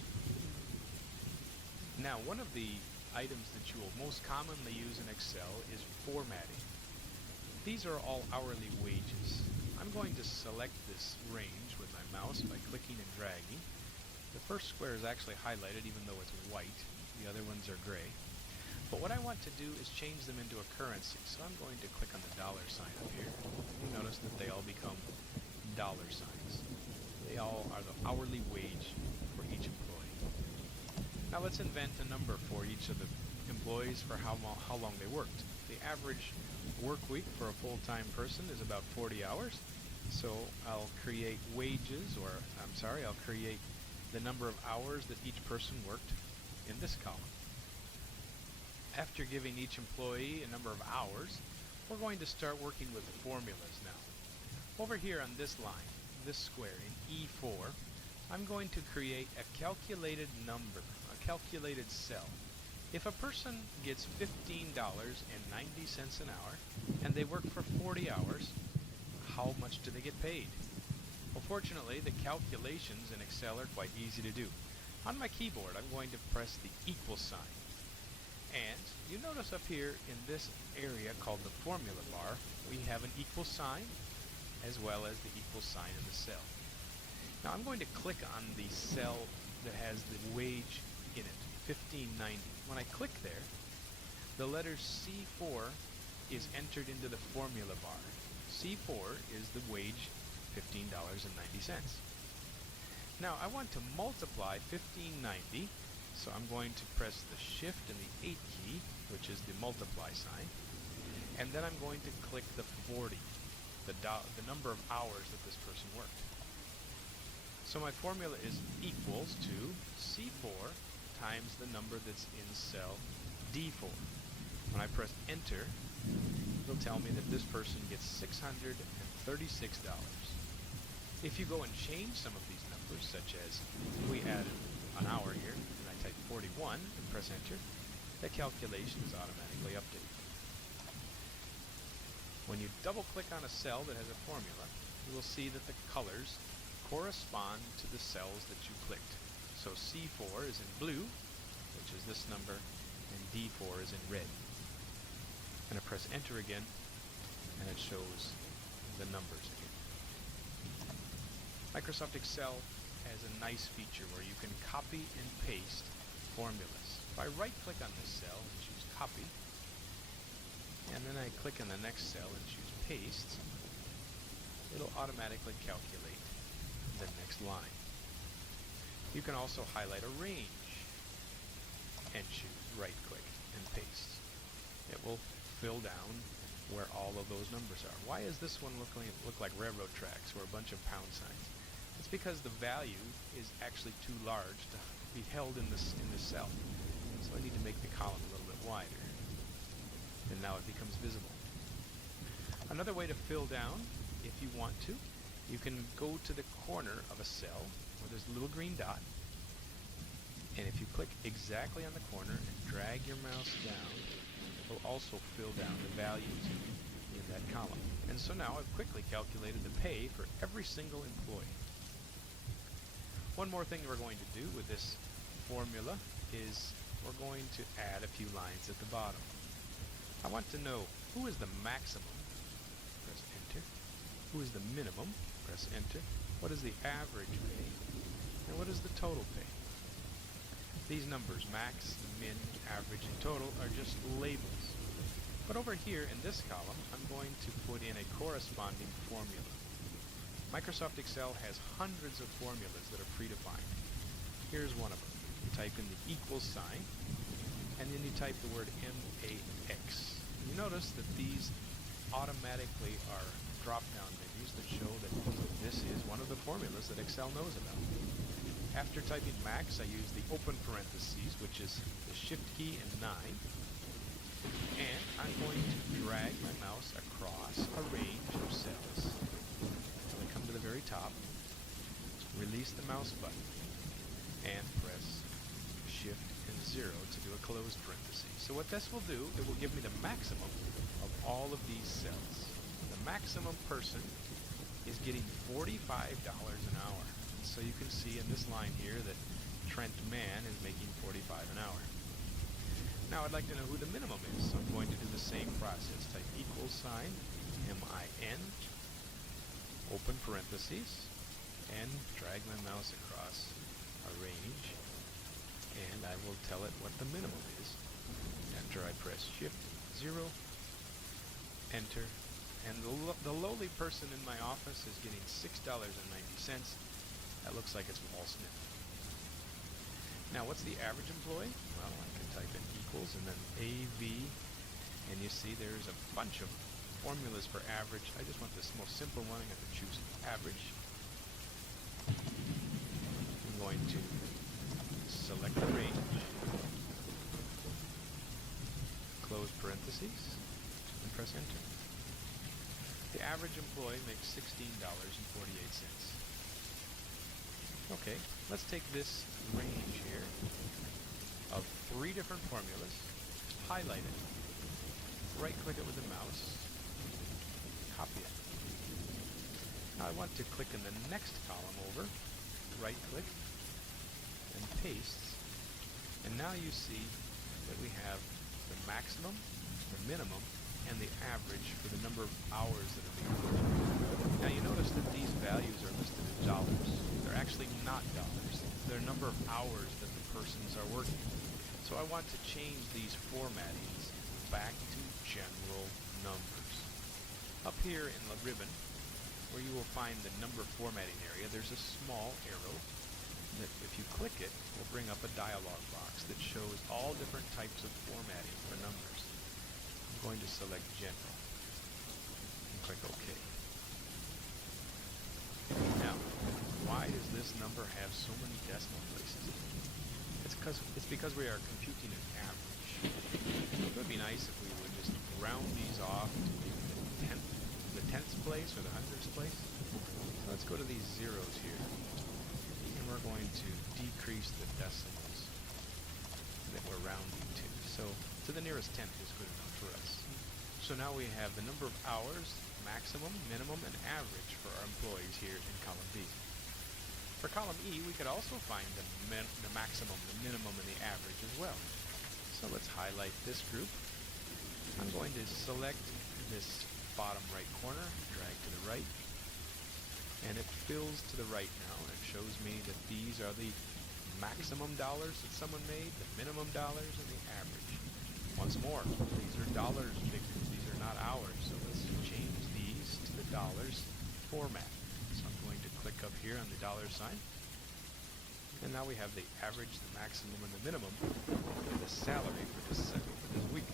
Now, one of the items that you will most commonly use in Excel is formatting. These are all hourly wages. I'm going to select this range with my mouse by clicking and dragging. The first square is actually highlighted even though it's white. The other ones are gray. But what I want to do is change them into a currency. So I'm going to click on the dollar sign up here. You notice that they all become dollar signs. They all are the hourly wage for each employee. Now let's invent a number for each of the employees for how long they worked. The average work week for a full-time person is about 40 hours. So I'll create I'll create the number of hours that each person worked in this column. After giving each employee a number of hours, we're going to start working with formulas now. Over here on this line, this square in E4, I'm going to create a calculated number, a calculated cell. If a person gets $15.90 an hour and they work for 40 hours, how much do they get paid? Well, fortunately, the calculations in Excel are quite easy to do. On my keyboard, I'm going to press the equal sign. And you notice up here in this area called the formula bar, we have an equal sign as well as the equal sign in the cell. Now I'm going to click on the cell that has the wage in it, $15.90. When I click there, the letter C4 is entered into the formula bar. C4 is the wage, $15.90. Now I want to multiply $15.90, so I'm going to press the Shift and the 8 key, which is the multiply sign, and then I'm going to click the 40, the number of hours that this person worked. So my formula is equals to C4 times the number that's in cell D4. When I press enter, it'll tell me that this person gets $636. If you go and change some of these numbers, such as we added an hour here, and I type 41 and press enter, the calculation is automatically updated. When you double click on a cell that has a formula, you will see that the colors correspond to the cells that you clicked. So C4 is in blue, which is this number, and D4 is in red. I'm going to press enter again, and it shows the numbers again. Microsoft Excel has a nice feature where you can copy and paste formulas. If I right-click on this cell and choose copy, and then I click on the next cell and choose paste, it'll automatically calculate the next line. You can also highlight a range and choose right-click and paste. It will fill down where all of those numbers are. Why does this one look like railroad tracks or a bunch of pound signs? It's because the value is actually too large to be held in this cell. So I need to make the column a little bit wider. And now it becomes visible. Another way to fill down, if you want to, you can go to the corner of a cell where there's a little green dot. And if you click exactly on the corner and drag your mouse down, it will also fill down the values in that column. And so now I've quickly calculated the pay for every single employee. One more thing we're going to do with this formula is we're going to add a few lines at the bottom. I want to know who is the maximum, press enter, who is the minimum, press enter, what is the average pay, and what is the total pay. These numbers, max, min, average, and total, are just labels. But over here in this column, I'm going to put in a corresponding formula. Microsoft Excel has hundreds of formulas that are predefined. Here's one of them. You type in the equal sign, and then you type the word MAX. You notice that these automatically are drop-down menus that show that this is one of the formulas that Excel knows about. After typing max, I use the open parentheses, which is the shift key and 9. And I'm going to drag my mouse across a range of cells. I'm going to come to the very top, release the mouse button, and press shift and 0 to do a closed parenthesis. So what this will do, it will give me the maximum of all of these cells. The maximum person is getting $45 an hour. So you can see in this line here that Trent Mann is making $45 an hour. Now I'd like to know who the minimum is, so I'm going to do the same process. Type equal sign, M-I-N, open parentheses, and drag my mouse across a range, and I will tell it what the minimum is. After I press shift, 0, enter, and the lowly person in my office is getting $6.90. That looks like it's Wall Smith. Now, what's the average employee? Well, I can type in equals and then AV, and you see there's a bunch of formulas for average. I just want this most simple one. I'm going to choose average. I'm going to select the range, close parentheses, and press enter. The average employee makes $16.48. Okay, let's take this range here of 3 different formulas, highlight it, right-click it with the mouse, copy it. Now I want to click in the next column over, right-click, and paste. And now you see that we have the maximum, the minimum, and the average for the number of hours that are being worked. Now you notice that these values are listed in dollars. They're actually not dollars. They're a number of hours that the persons are working. So I want to change these formattings back to general numbers. Up here in the ribbon, where you will find the number formatting area, there's a small arrow that if you click it, will bring up a dialog box that shows all different types of formatting for numbers. I'm going to select general and click OK. Now, why does this number have so many decimal places? It's because we are computing an average. It would be nice if we would just round these off to the tenths place or the hundredths place. So let's go to these zeros here, and we're going to decrease the decimals that we're rounding to. So to the nearest tenth is good enough for us. So now we have the number of hours, maximum, minimum, and average for our employees here in column B. For column E, we could also find the maximum, the minimum, and the average as well. So let's highlight this group. I'm going to select this bottom right corner, drag to the right, and it fills to the right now, and it shows me that these are the maximum dollars that someone made, the minimum dollars, and the average. Once more, these are dollars figures, these are not hours, so let's change these to the dollars format. So I'm going to click up here on the dollar sign, and now we have the average, the maximum, and the minimum of the salary for this week.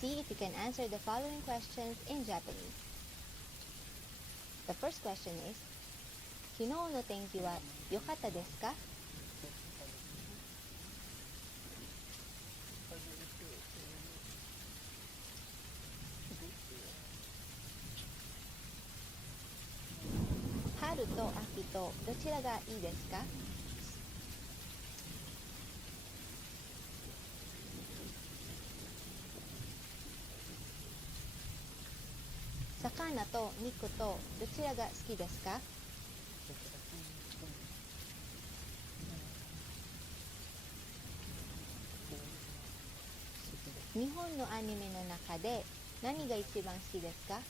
See if you can answer the following questions in Japanese. The first question is, 昨日の天気は良かったですか? Haru と秋とどちらがいいですか? Sakana と肉とどちらが好きですか? 日本のアニメの中で何が一番好きですか?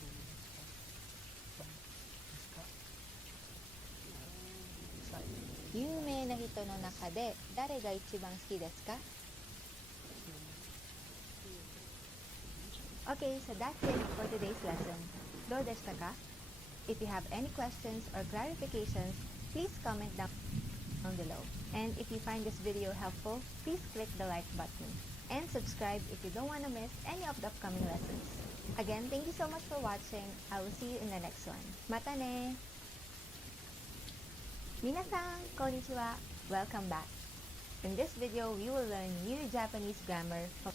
有名な人の中で誰が一番好きですか? Okay, so that's it for today's lesson. どうでしたか? If you have any questions or clarifications, please comment down below. And if you find this video helpful, please click the like button. And subscribe if you don't want to miss any of the upcoming lessons. Again, thank you so much for watching. I will see you in the next one. Mata ne! 皆さん、こんにちは. Welcome back. In this video, we will learn new Japanese grammar from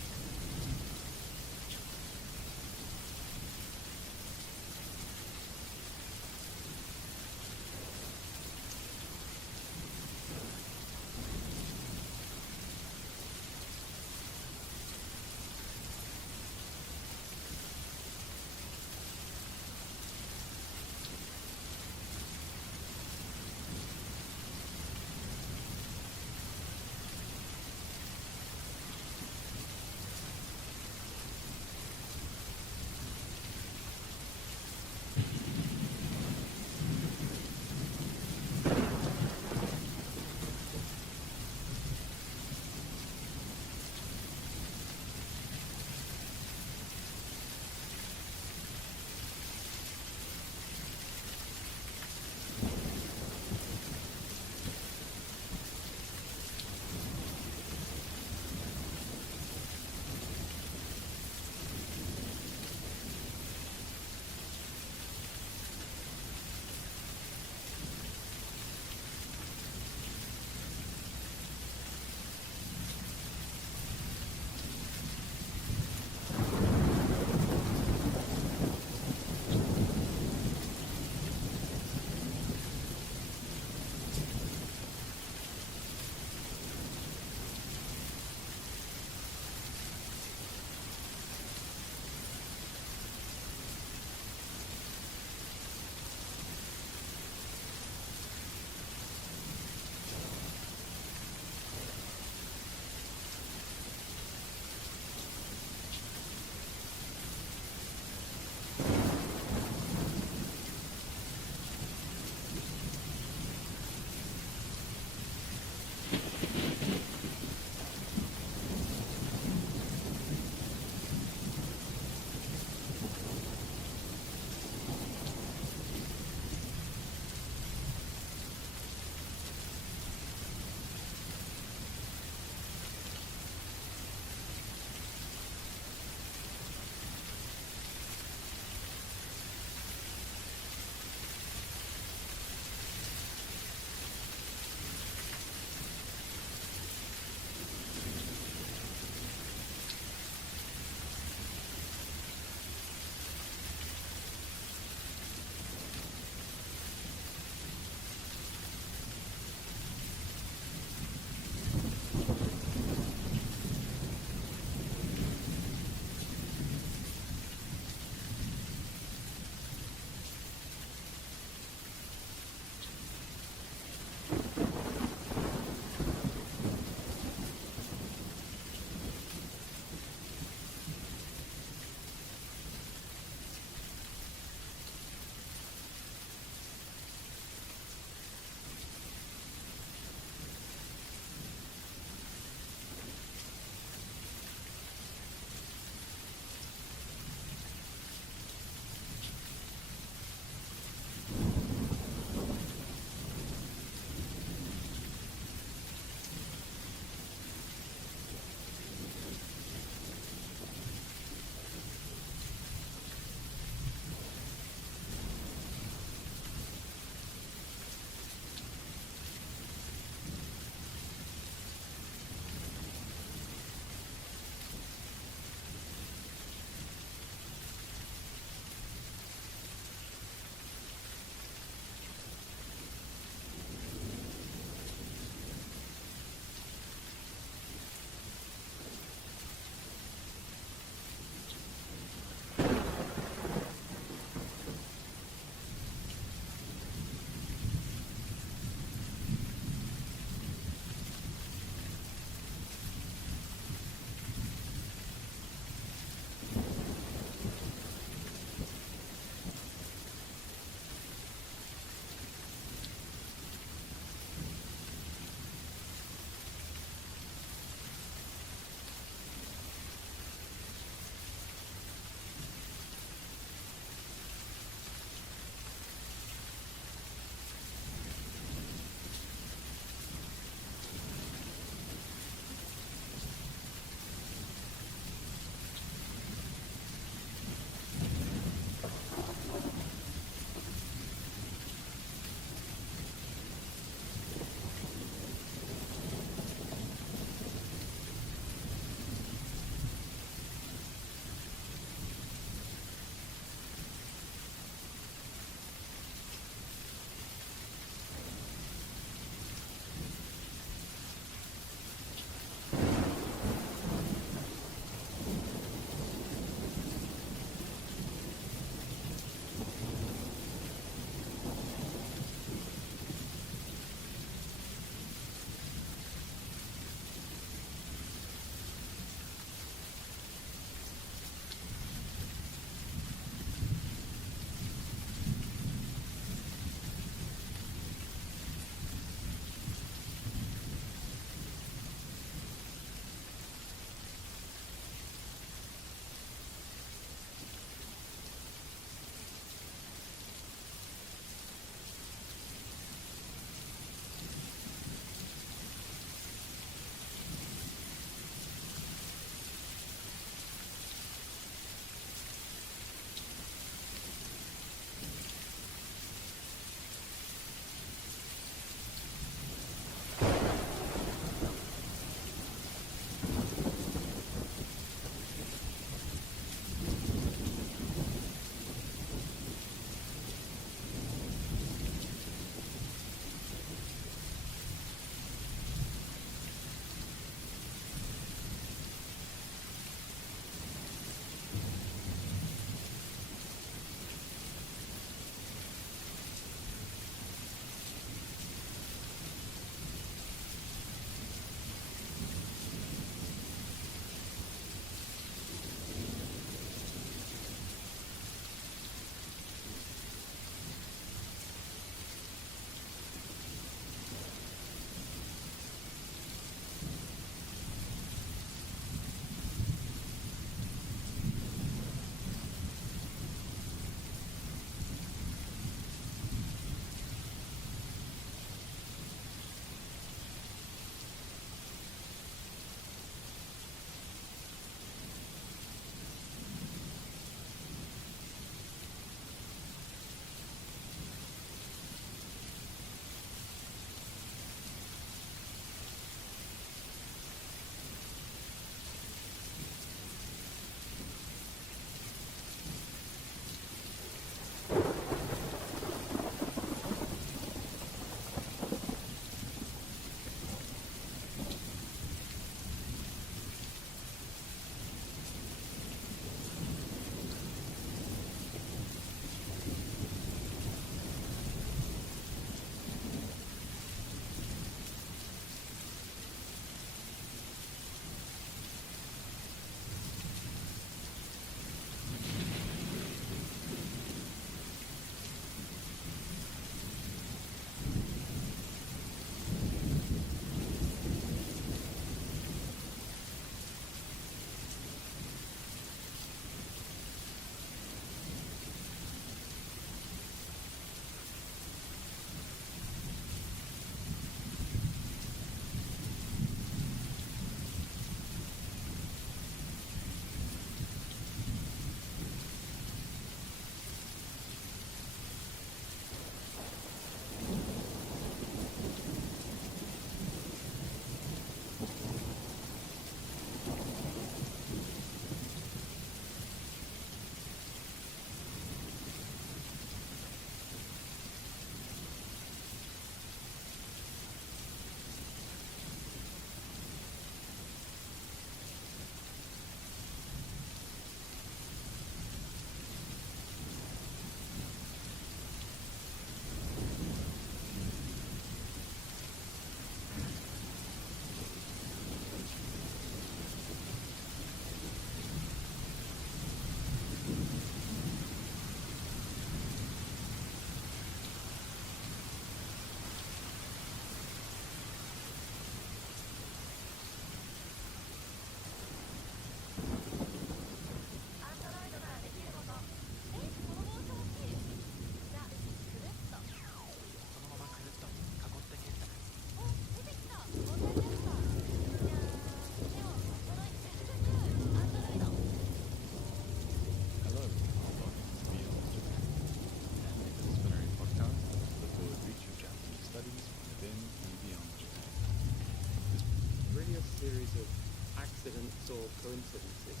or coincidences.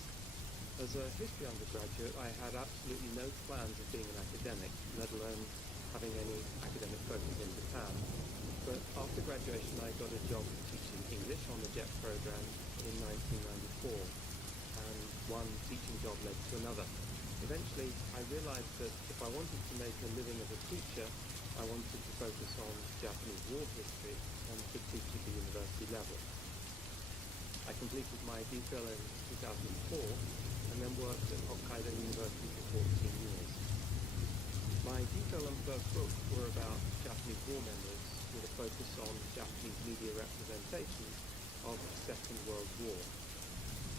As a history undergraduate, I had absolutely no plans of being an academic, let alone having any academic focus in Japan. But after graduation, I got a job teaching English on the JET program in 1994, and one teaching job led to another. Eventually, I realized that if I wanted to make a living as a teacher, I wanted to focus on Japanese war history and to teach at the university level. I completed my DPhil in 2004 and then worked at Hokkaido University for 14 years. My DPhil and first book were about Japanese war memories with a focus on Japanese media representations of the Second World War.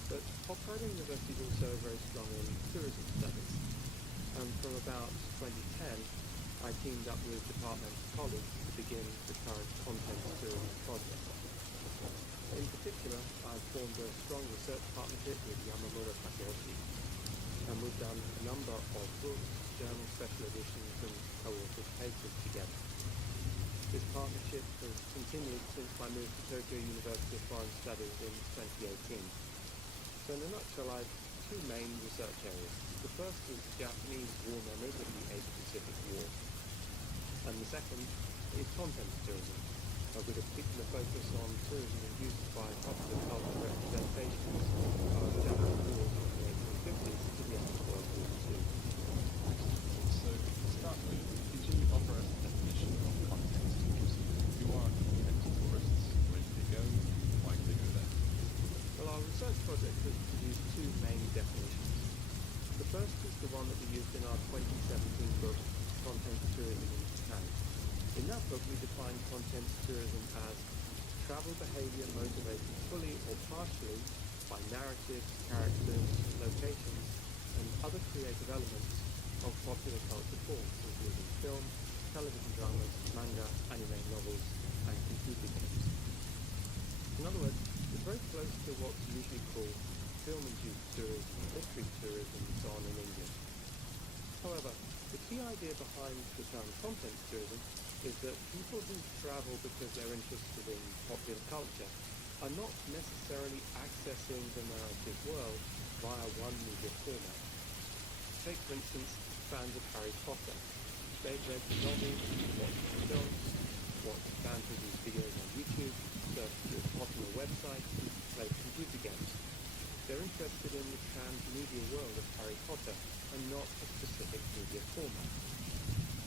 But Hokkaido University is also very strong in tourism studies, and from about 2010 I teamed up with departmental colleagues to begin the current content tourism project. In particular, I've formed a strong research partnership with Yamamura Takeyoshi, and we've done a number of books, journal special editions and co-authored papers together. This partnership has continued since my move to Tokyo University of Foreign Studies in 2018. So in a nutshell, I have two main research areas. The first is Japanese war memories of the Asia-Pacific War, and the second is content tourism, with a particular focus on tourism induced by popular cultural representations of Japanese wars from the 1850s to the end of World War II. So, to start with, could you offer us a definition of context tourism? Who are content tourists? Where do they go? Why do they go there? Well, our research project has produced two main definitions. The first is the one that we used in our 2017 book, Content Tourism in Japan. In that book, we define content tourism as travel behavior motivated fully or partially by narratives, characters, locations, and other creative elements of popular culture forms, including film, television dramas, manga, anime novels, and computer games. In other words, it's very close to what's usually called film-induced tourism, literary tourism, and so on in English. However, the key idea behind the term content tourism is that people who travel because they're interested in popular culture are not necessarily accessing the narrative world via one media format. Take, for instance, fans of Harry Potter. They've read the novels, watched the films, watched fantasy videos on YouTube, surfed through popular websites, and played computer games. They're interested in the transmedia world of Harry Potter and not a specific media format.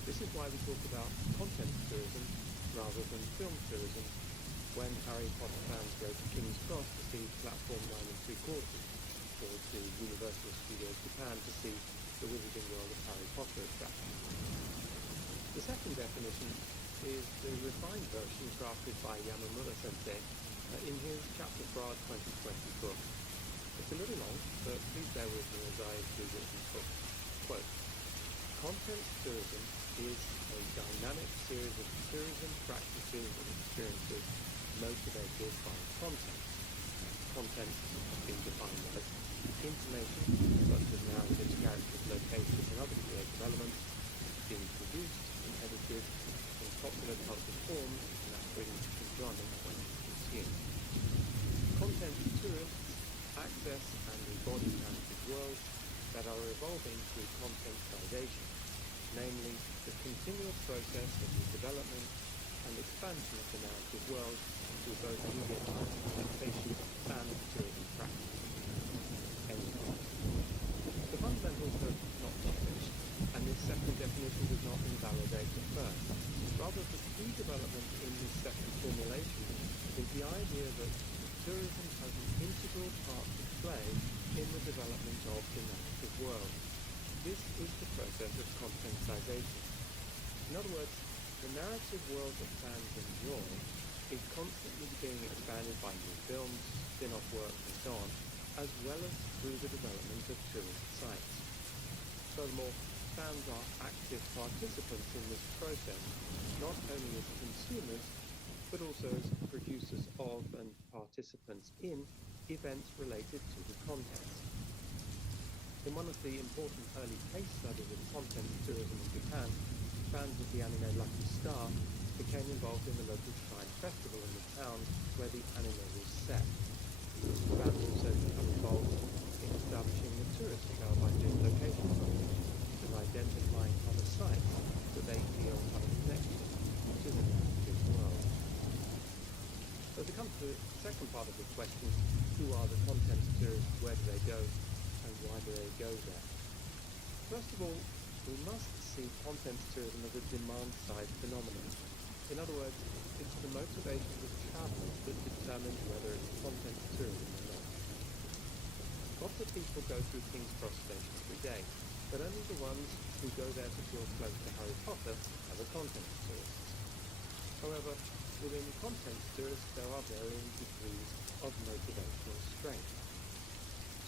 This is why we talk about content tourism rather than film tourism when Harry Potter fans go to King's Cross to see Platform 9 3/4, or to Universal Studios Japan to see the Wizarding World of Harry Potter attraction. The second definition is the refined version crafted by Yamamura Sensei in his chapter for our 2020 book. It's a little long, but please bear with me as I read it in full. Quote, content tourism is a dynamic series of tourism practices and experiences motivated by content. Content being defined as information, such as narratives, characters, locations, and other creative elements, being produced and edited in popular culture forms and that brings enjoyment when consumed. Content tourists access and embody narrative worlds that are evolving through contentization, namely the continual process of the development and expansion of the narrative world through both media adaptation and tourism practice. End quote. The fundamentals have not been finished, and this second definition does not invalidate the first. Rather, the key development in this second formulation is the idea that tourism has an integral part to play in the development of the narrative world. This is the process of contentization. In other words, the narrative world that fans enjoy is constantly being expanded by new films, spin-off works and so on, as well as through the development of tourist sites. Furthermore, fans are active participants in this process, not only as consumers, but also as producers of and participants in events related to the content. In one of the important early case studies of content tourism in Japan, fans of the anime Lucky Star became involved in the local Shrine Festival in the town where the anime was set. Fans also become involved in establishing the tourist trail by doing location research and identifying other sites that they feel have a connection to the narrative world. So to come to the second part of the question, who are the content tourists, where do they go, and why do they go there? First of all, we must see content tourism as a demand-side phenomenon. In other words, it's the motivations of travellers that determines whether it's content tourism or not. Lots of people go through King's Cross Station every day, but only the ones who go there to feel close to Harry Potter are the content tourists. However, within content tourists there are varying degrees of motivational strength.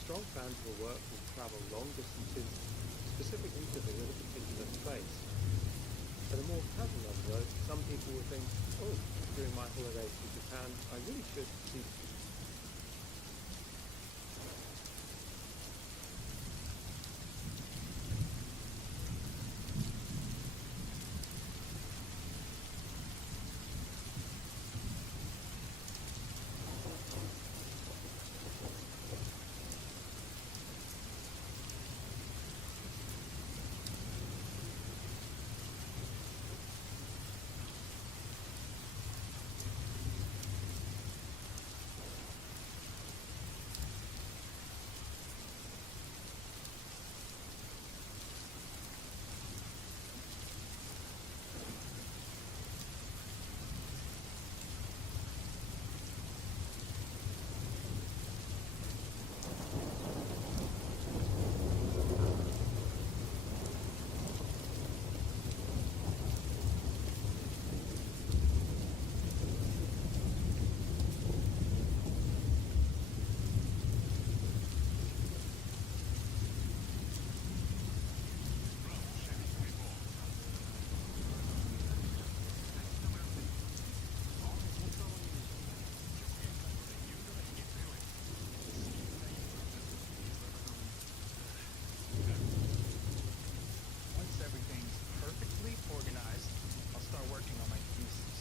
Strong fans will work and travel long distances specifically to visit a particular place. At a more casual level though, some people will think, oh, during my holiday to Japan, I really should see Once everything's perfectly organized, I'll start working on my thesis.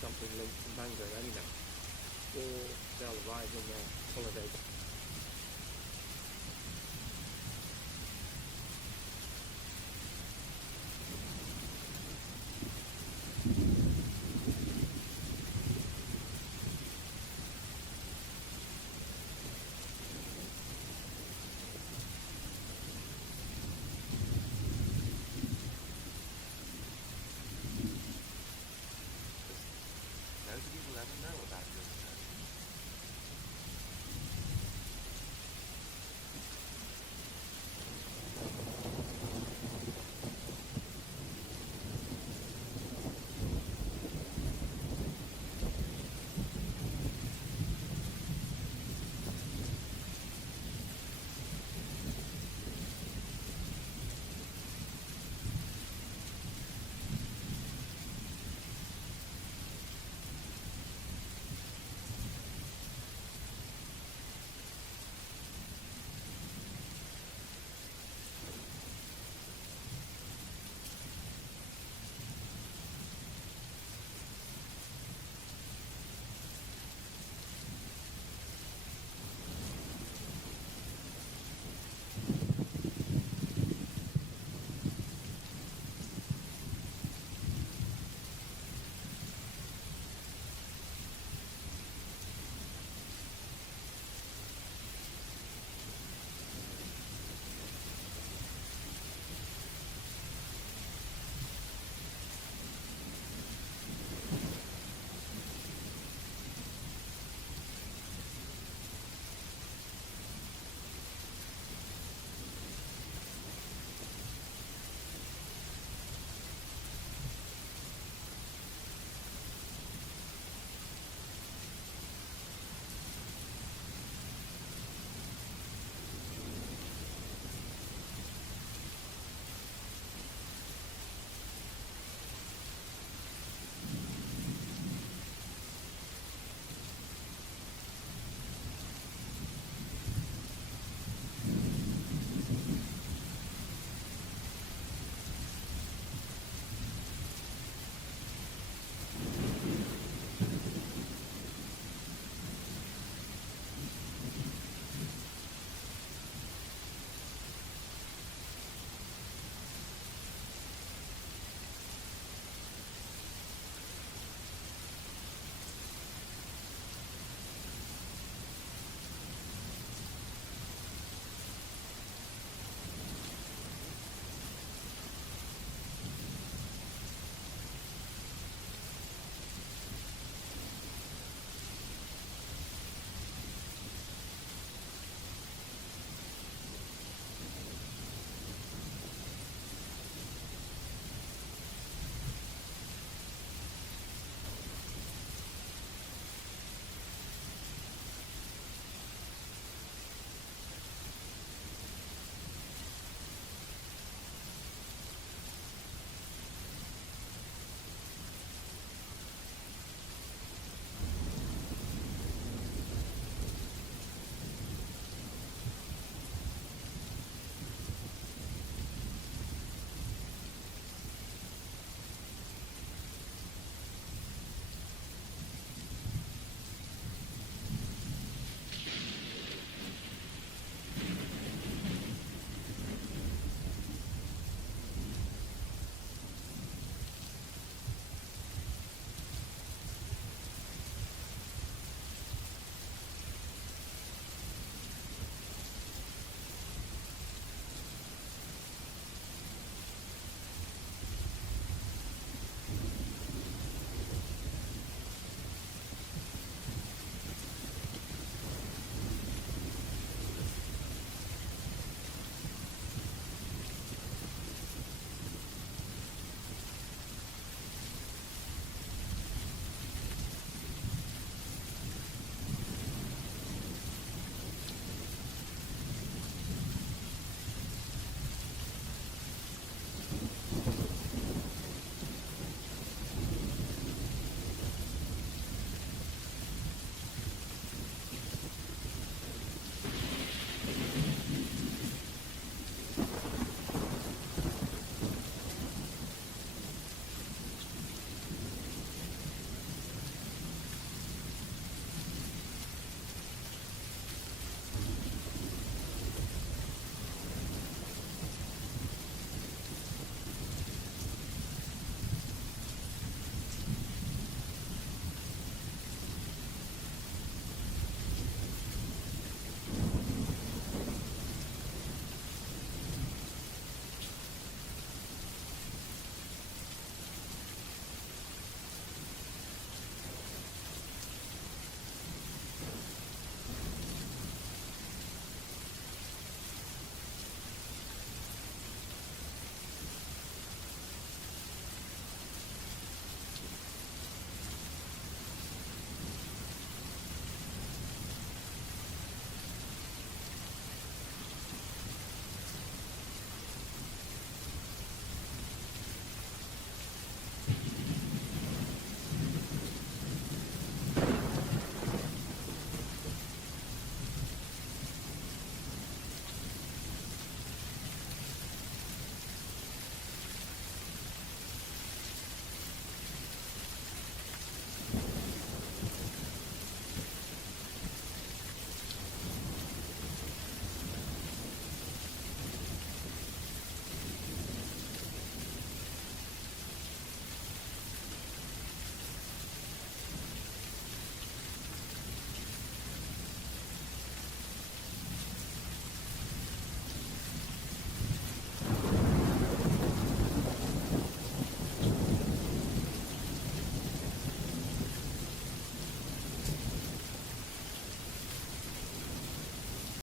something linked to manga anime, or they'll arrive on their holiday